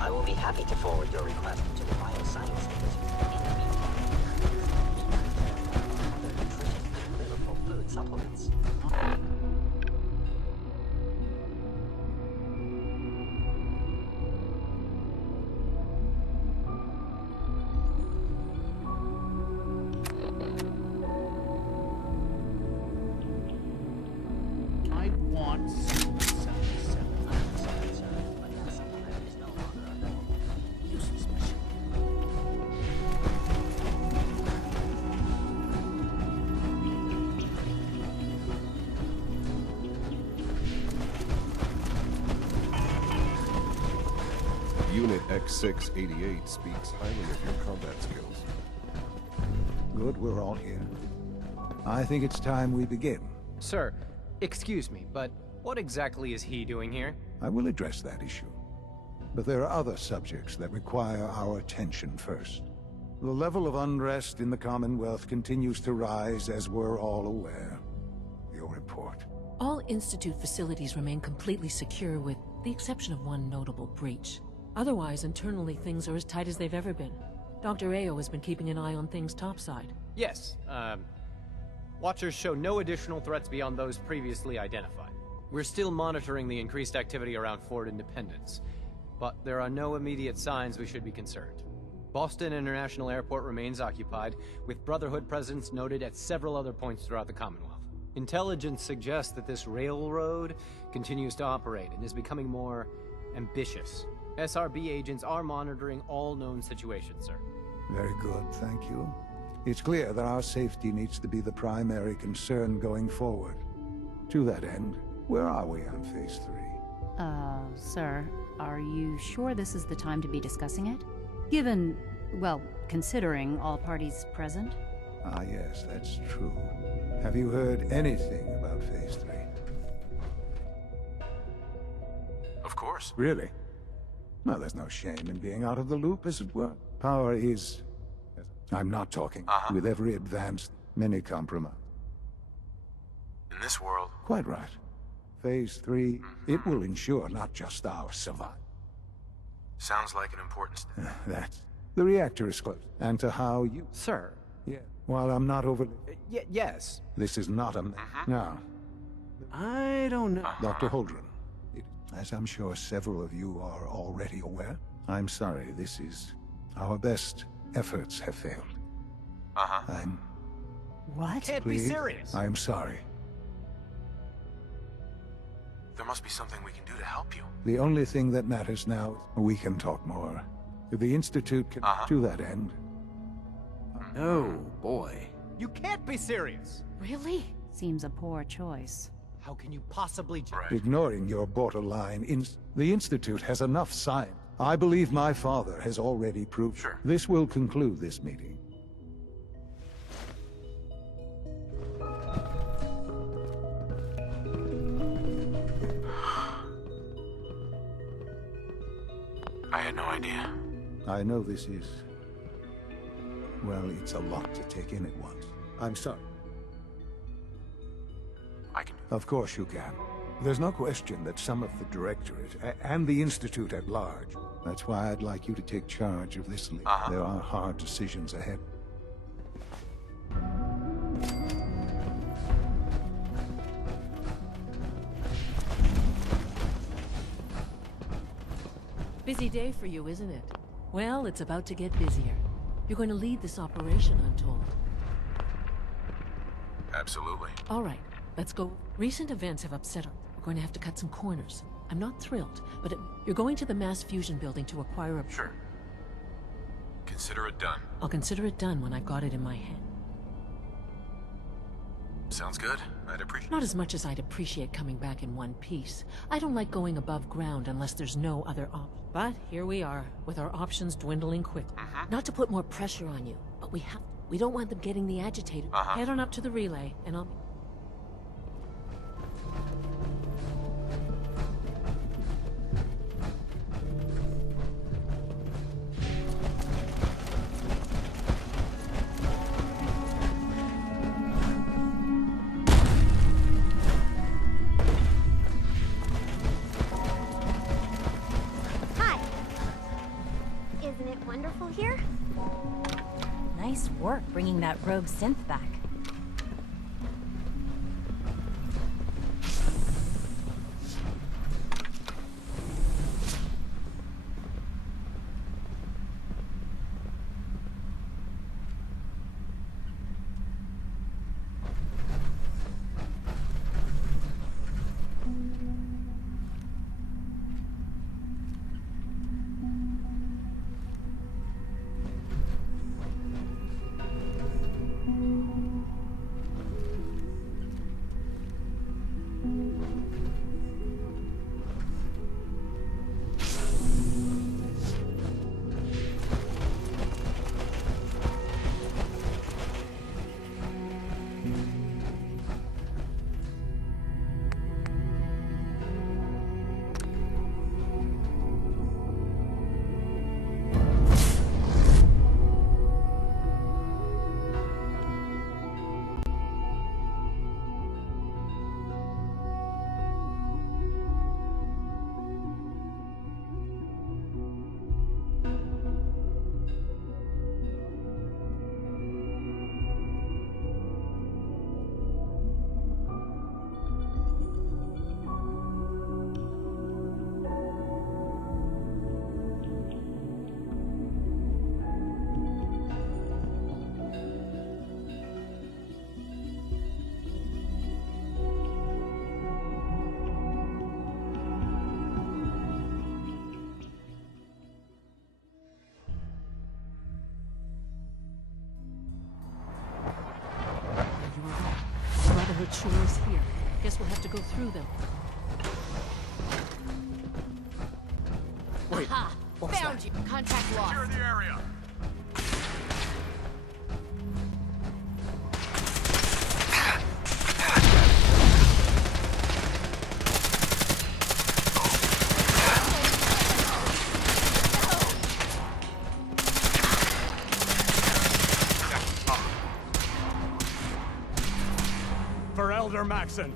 I will be happy to forward your request to the Bioscience Division. In the meantime, nutritious and flavorful food supplements. I want 77. Useless machine. Unit X688 speaks highly of your combat skills. Good, we're all here. I think it's time we begin. Sir, excuse me, but what exactly is he doing here? I will address that issue. But there are other subjects that require our attention first. The level of unrest in the Commonwealth continues to rise, as we're all aware. Your report. All Institute facilities remain completely secure with the exception of one notable breach. Otherwise, internally, things are as tight as they've ever been. Dr. Ao has been keeping an eye on things topside. Yes, Watchers show no additional threats beyond those previously identified. We're still monitoring the increased activity around Fort Independence, but there are no immediate signs we should be concerned. Boston International Airport remains occupied, with Brotherhood presence noted at several other points throughout the Commonwealth. Intelligence suggests that this railroad continues to operate and is becoming more ambitious. SRB agents are monitoring all known situations, sir. Very good, thank you. It's clear that our safety needs to be the primary concern going forward. To that end, where are we on Phase 3? Sir, are you sure this is the time to be discussing it? Given, well, considering all parties present? Ah, yes, that's true. Have you heard anything about Phase 3? Of course. Really? Well, there's no shame in being out of the loop, as it were. Power is... I'm not talking. With every advance, many compromise. In this world. Quite right. Phase 3, it will ensure not just our survival. Sounds like an important step. That's... The reactor is close. And to how you... Sir. Yeah. While I'm not over... Yes. This is not a... No. I don't know. Dr. Holdren, as I'm sure several of you are already aware, I'm sorry, this is... Our best efforts have failed. I'm... What? Can't be serious. I'm sorry. There must be something we can do to help you. The only thing that matters now, we can talk more. The Institute can... To that end. Oh, boy. You can't be serious! Really? Seems a poor choice. How can you possibly... Ignoring your borderline, the Institute has enough science. I believe my father has already proved... Sure. This will conclude this meeting. I had no idea. I know this is... Well, it's a lot to take in at once. I'm sorry. I can... Of course you can. There's no question that some of the Directorate, and the Institute at large, that's why I'd like you to take charge of this league. There are hard decisions ahead. Busy day for you, isn't it? Well, it's about to get busier. You're going to lead this operation, I'm told. Absolutely. All right, let's go. Recent events have upset us. We're going to have to cut some corners. I'm not thrilled, but you're going to the mass fusion building to acquire a... Sure. Consider it done. I'll consider it done when I've got it in my hand. Sounds good. I'd appreciate... Not as much as I'd appreciate coming back in one piece. I don't like going above ground unless there's no other option. But here we are, with our options dwindling quickly. Not to put more pressure on you, but we don't want them getting the agitator. Head on up to the relay, and I'll... Here? Nice work bringing that rogue synth back. Chores here. Guess we'll have to go through them. Wait, Found you. Contact lost. Secure the area. For Elder Maxon.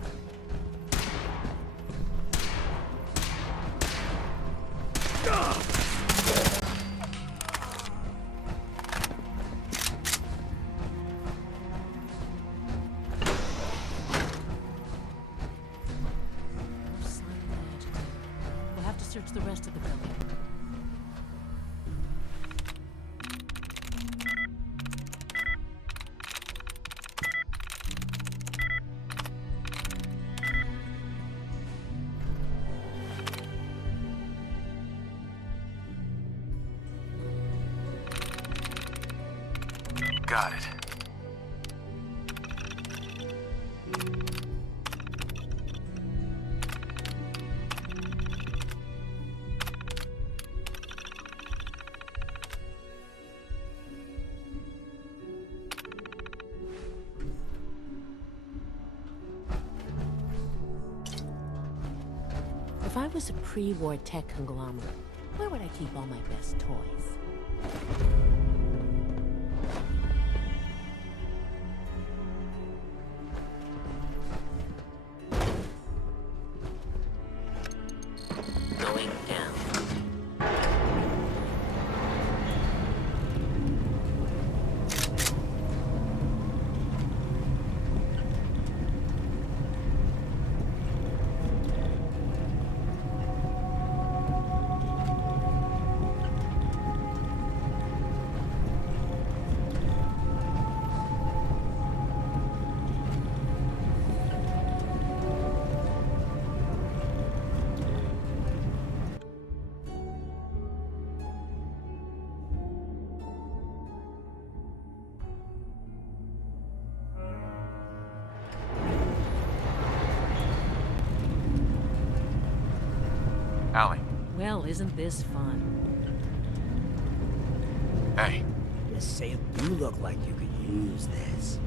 We'll have to search the rest of the building. Got it. If I was a pre-war tech conglomerate, where would I keep all my best toys? Going down. Allie. Well, isn't this fun? Hey. Just say you look like you could use this.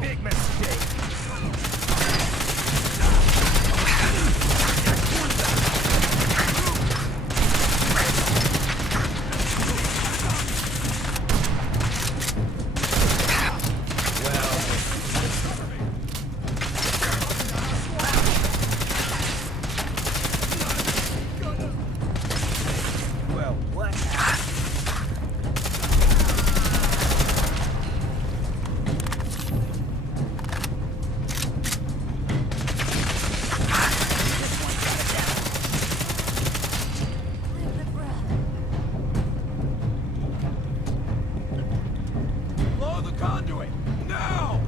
Big mistake. Well, what Blow the conduit! Now!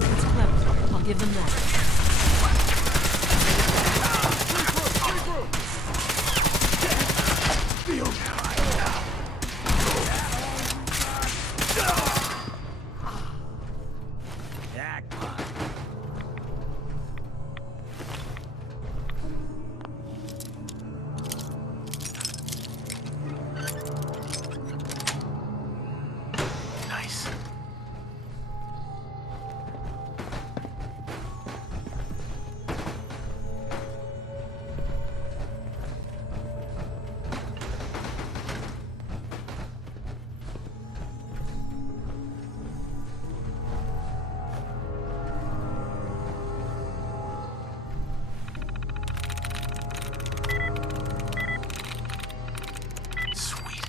It's clever. I'll give them that. Nice. Sweet.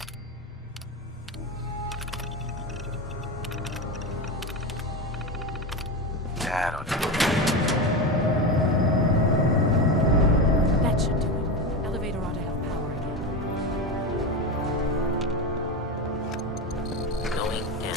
Dad on That should do it. Elevator ought to have power again. Going down.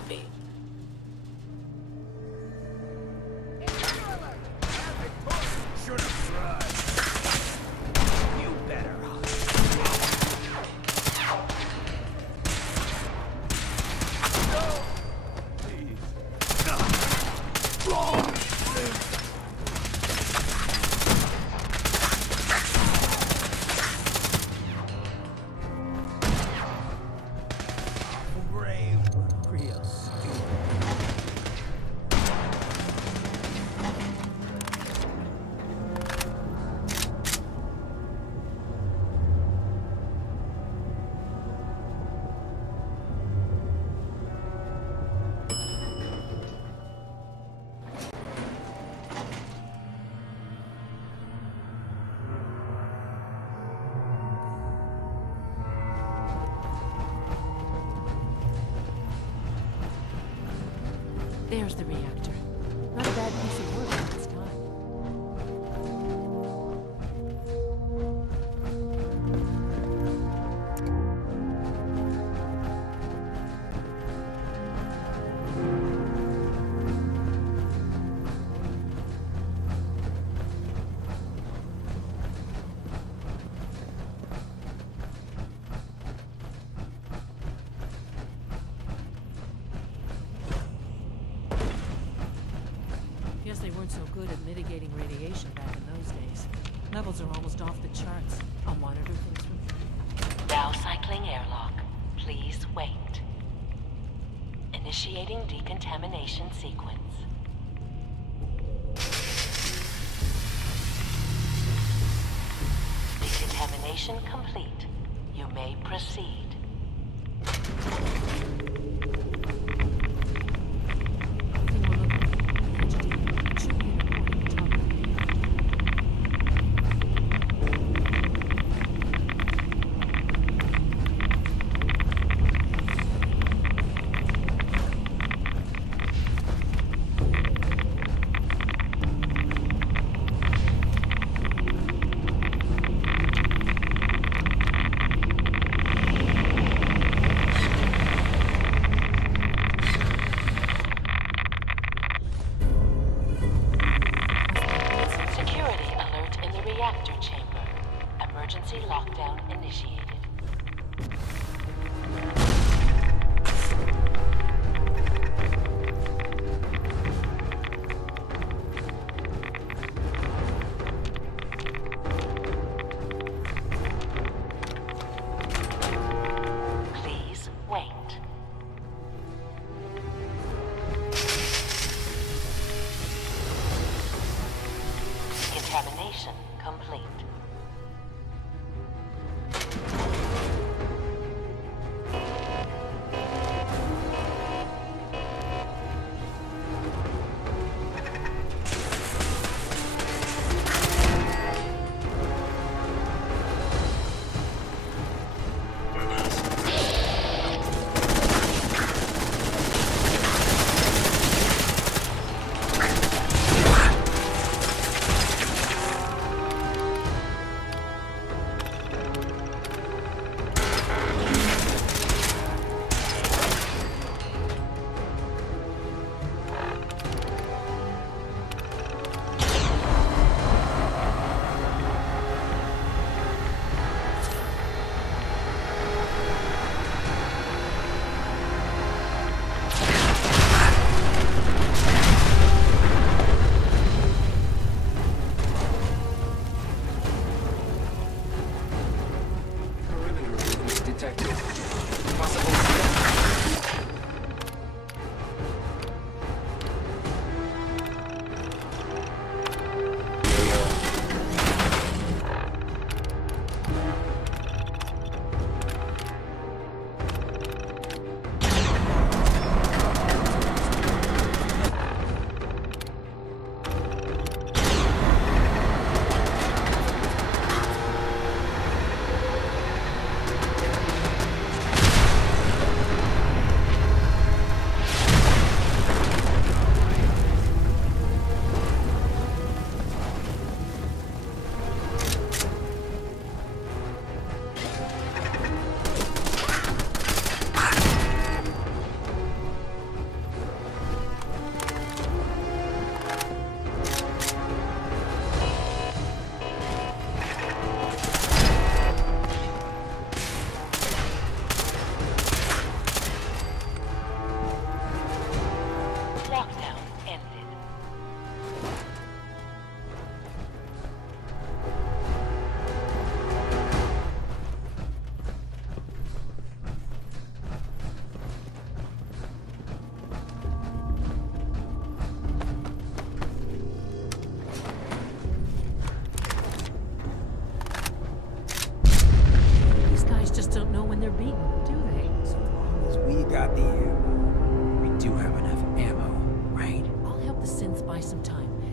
zombie. Should have tried. You better There's the reactor. Not a bad piece of work when it's done. Guess they weren't so good at mitigating radiation back in those days. Levels are almost off the charts. I'll monitor things from... Now cycling airlock. Please wait. Initiating decontamination sequence. Decontamination complete. You may proceed. Lockdown initiated. Please wait. Contamination complete.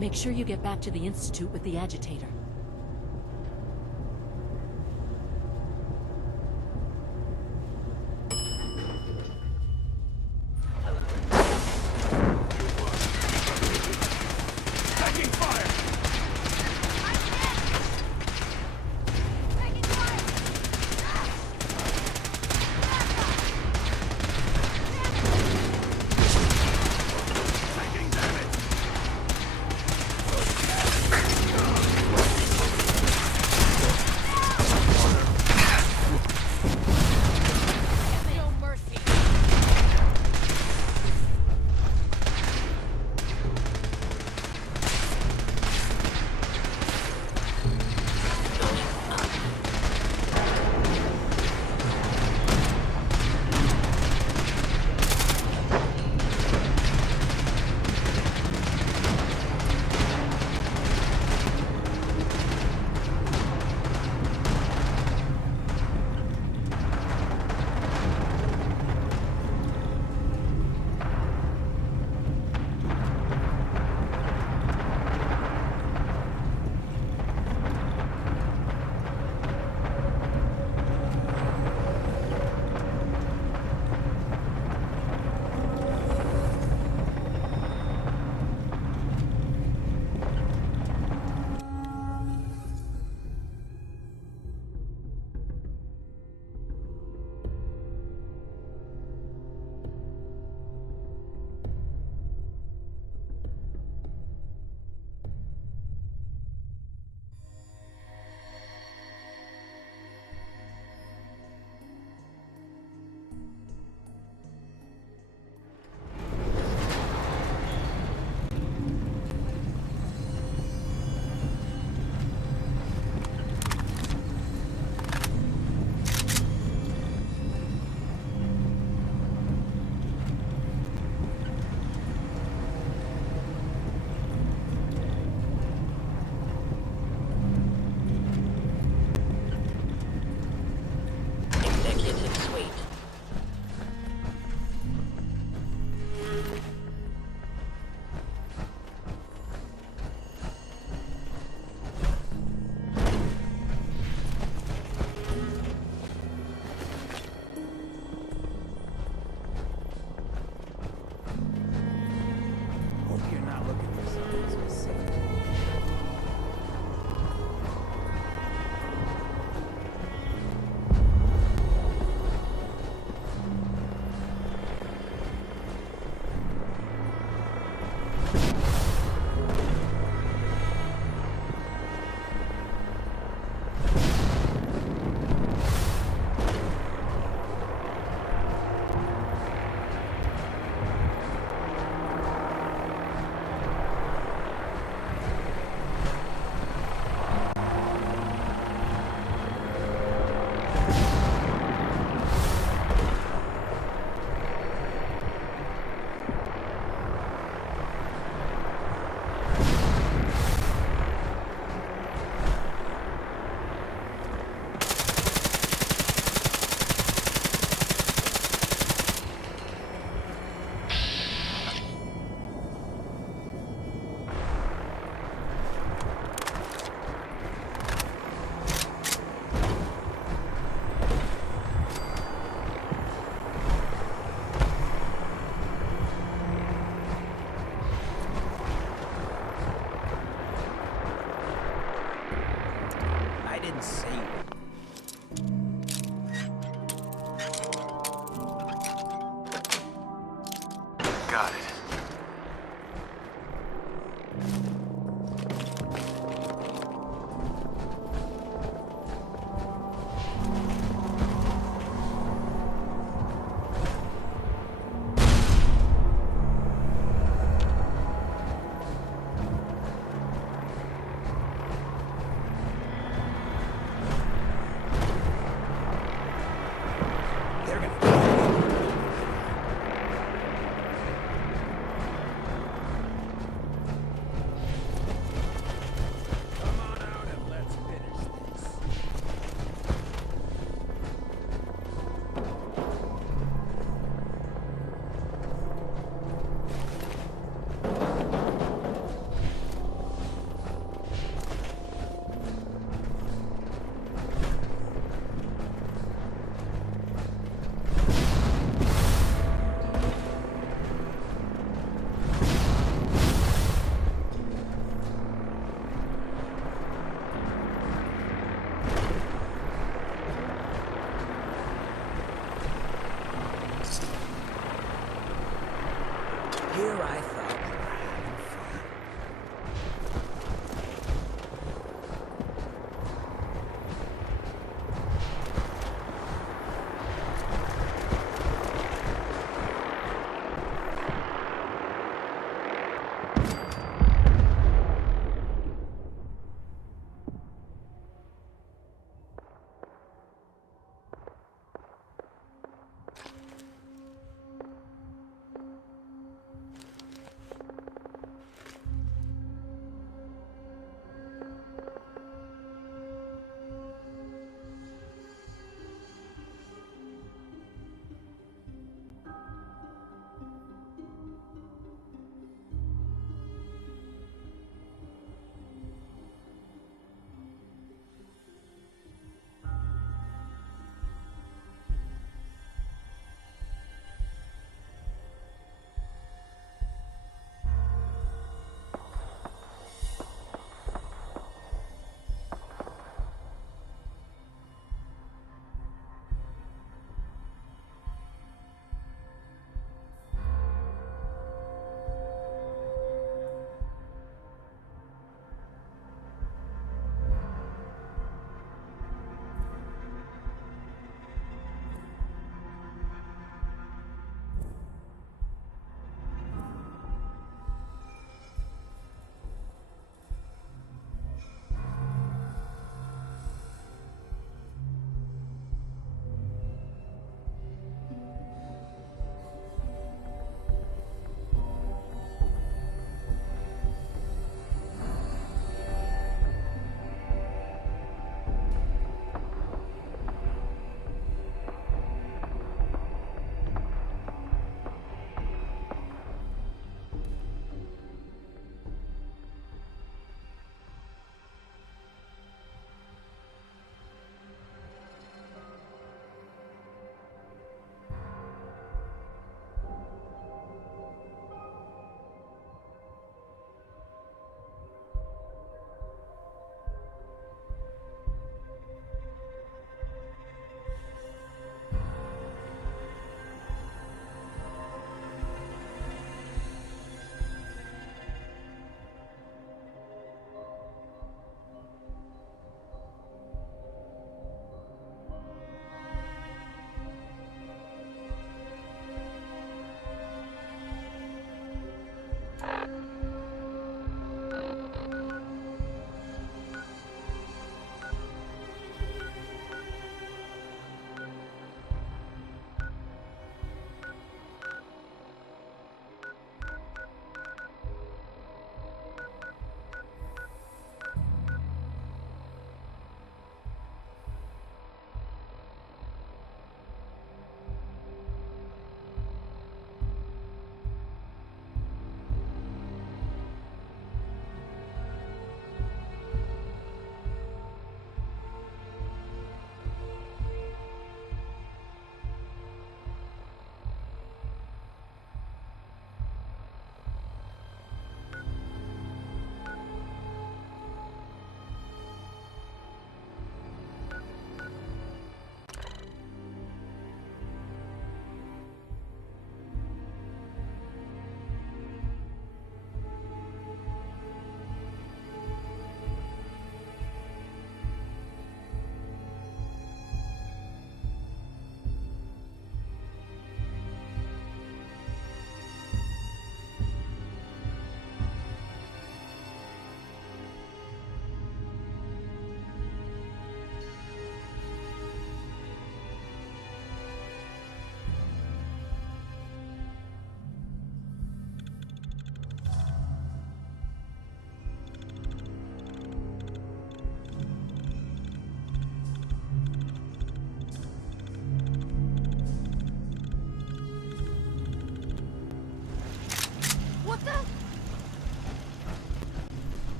Make sure you get back to the Institute with the agitator. Got it. here I thought we were having fun.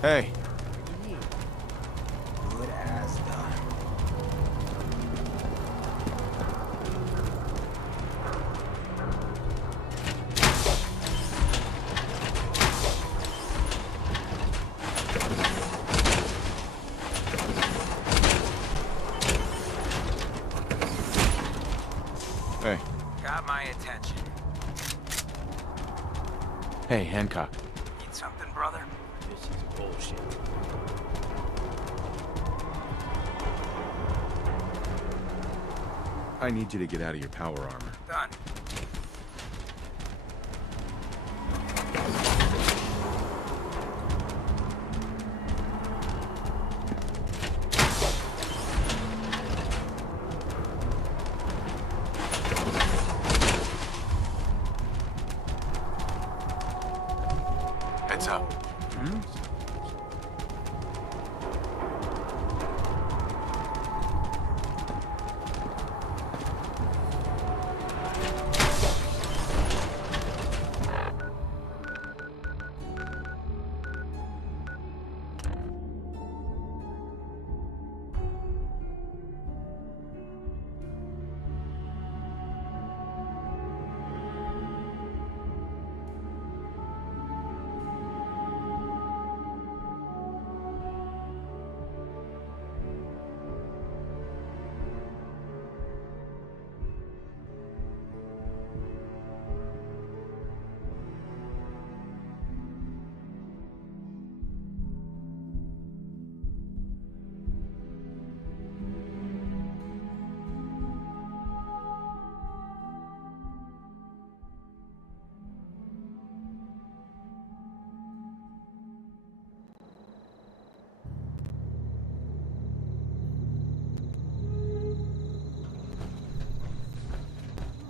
Hey. Good as done. Hey. Got my attention. Hey, Hancock. Need something, brother? This is bullshit. I need you to get out of your power armor. Done. Heads up.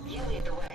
You lead the way.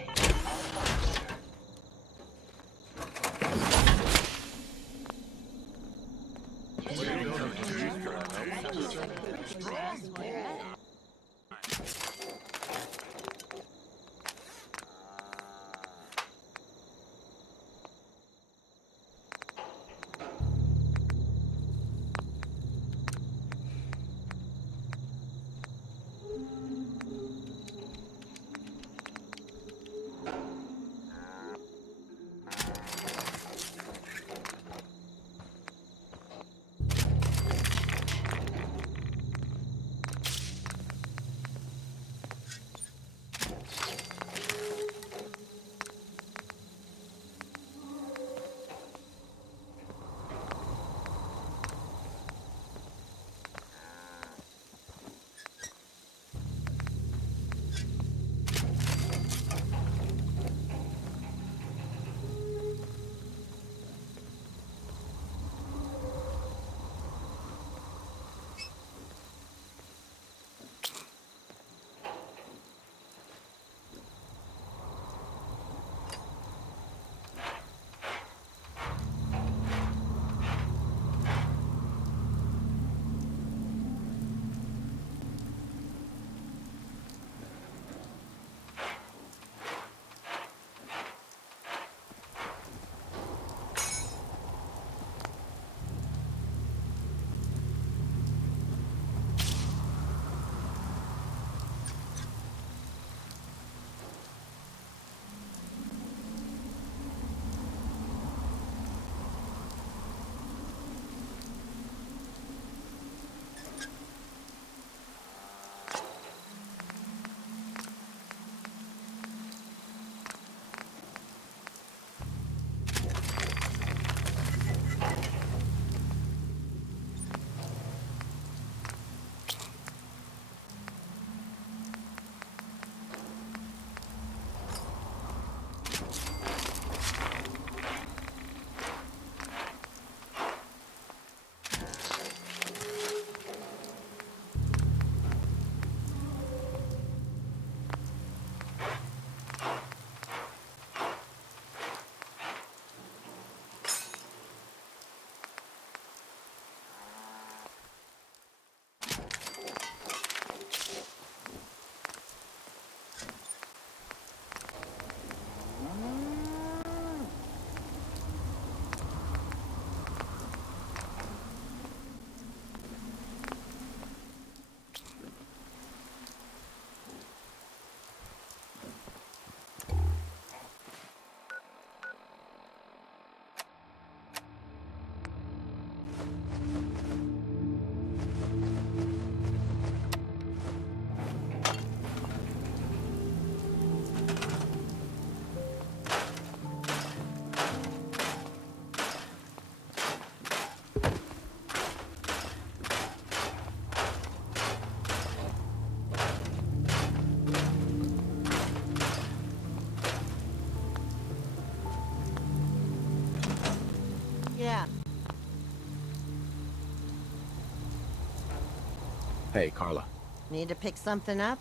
Hey, Carla. Need to pick something up?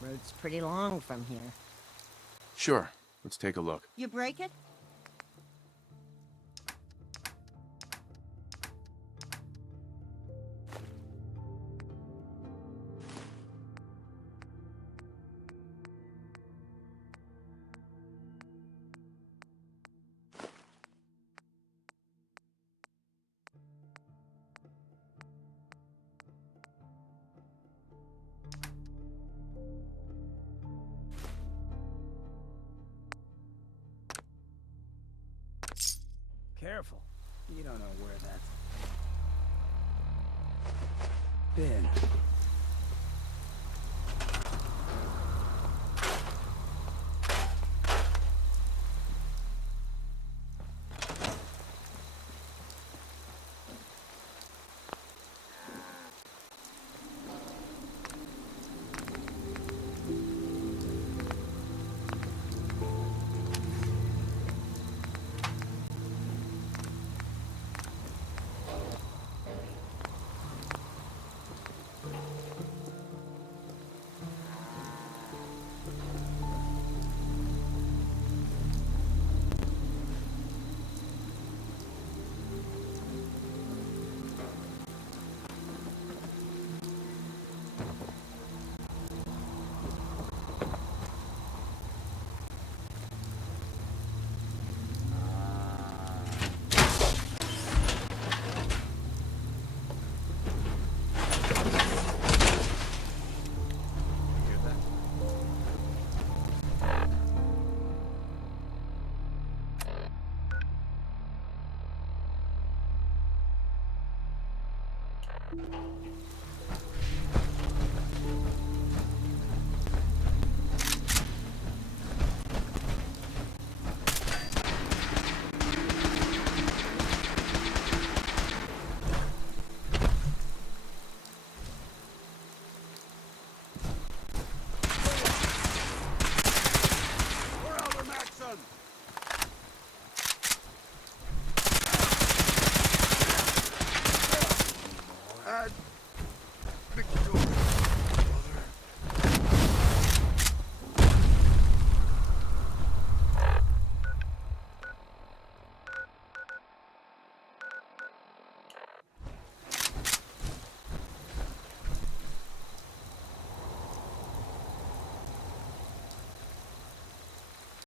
Road's pretty long from here. Sure. Let's take a look. You break it? Careful. You don't know where that's been.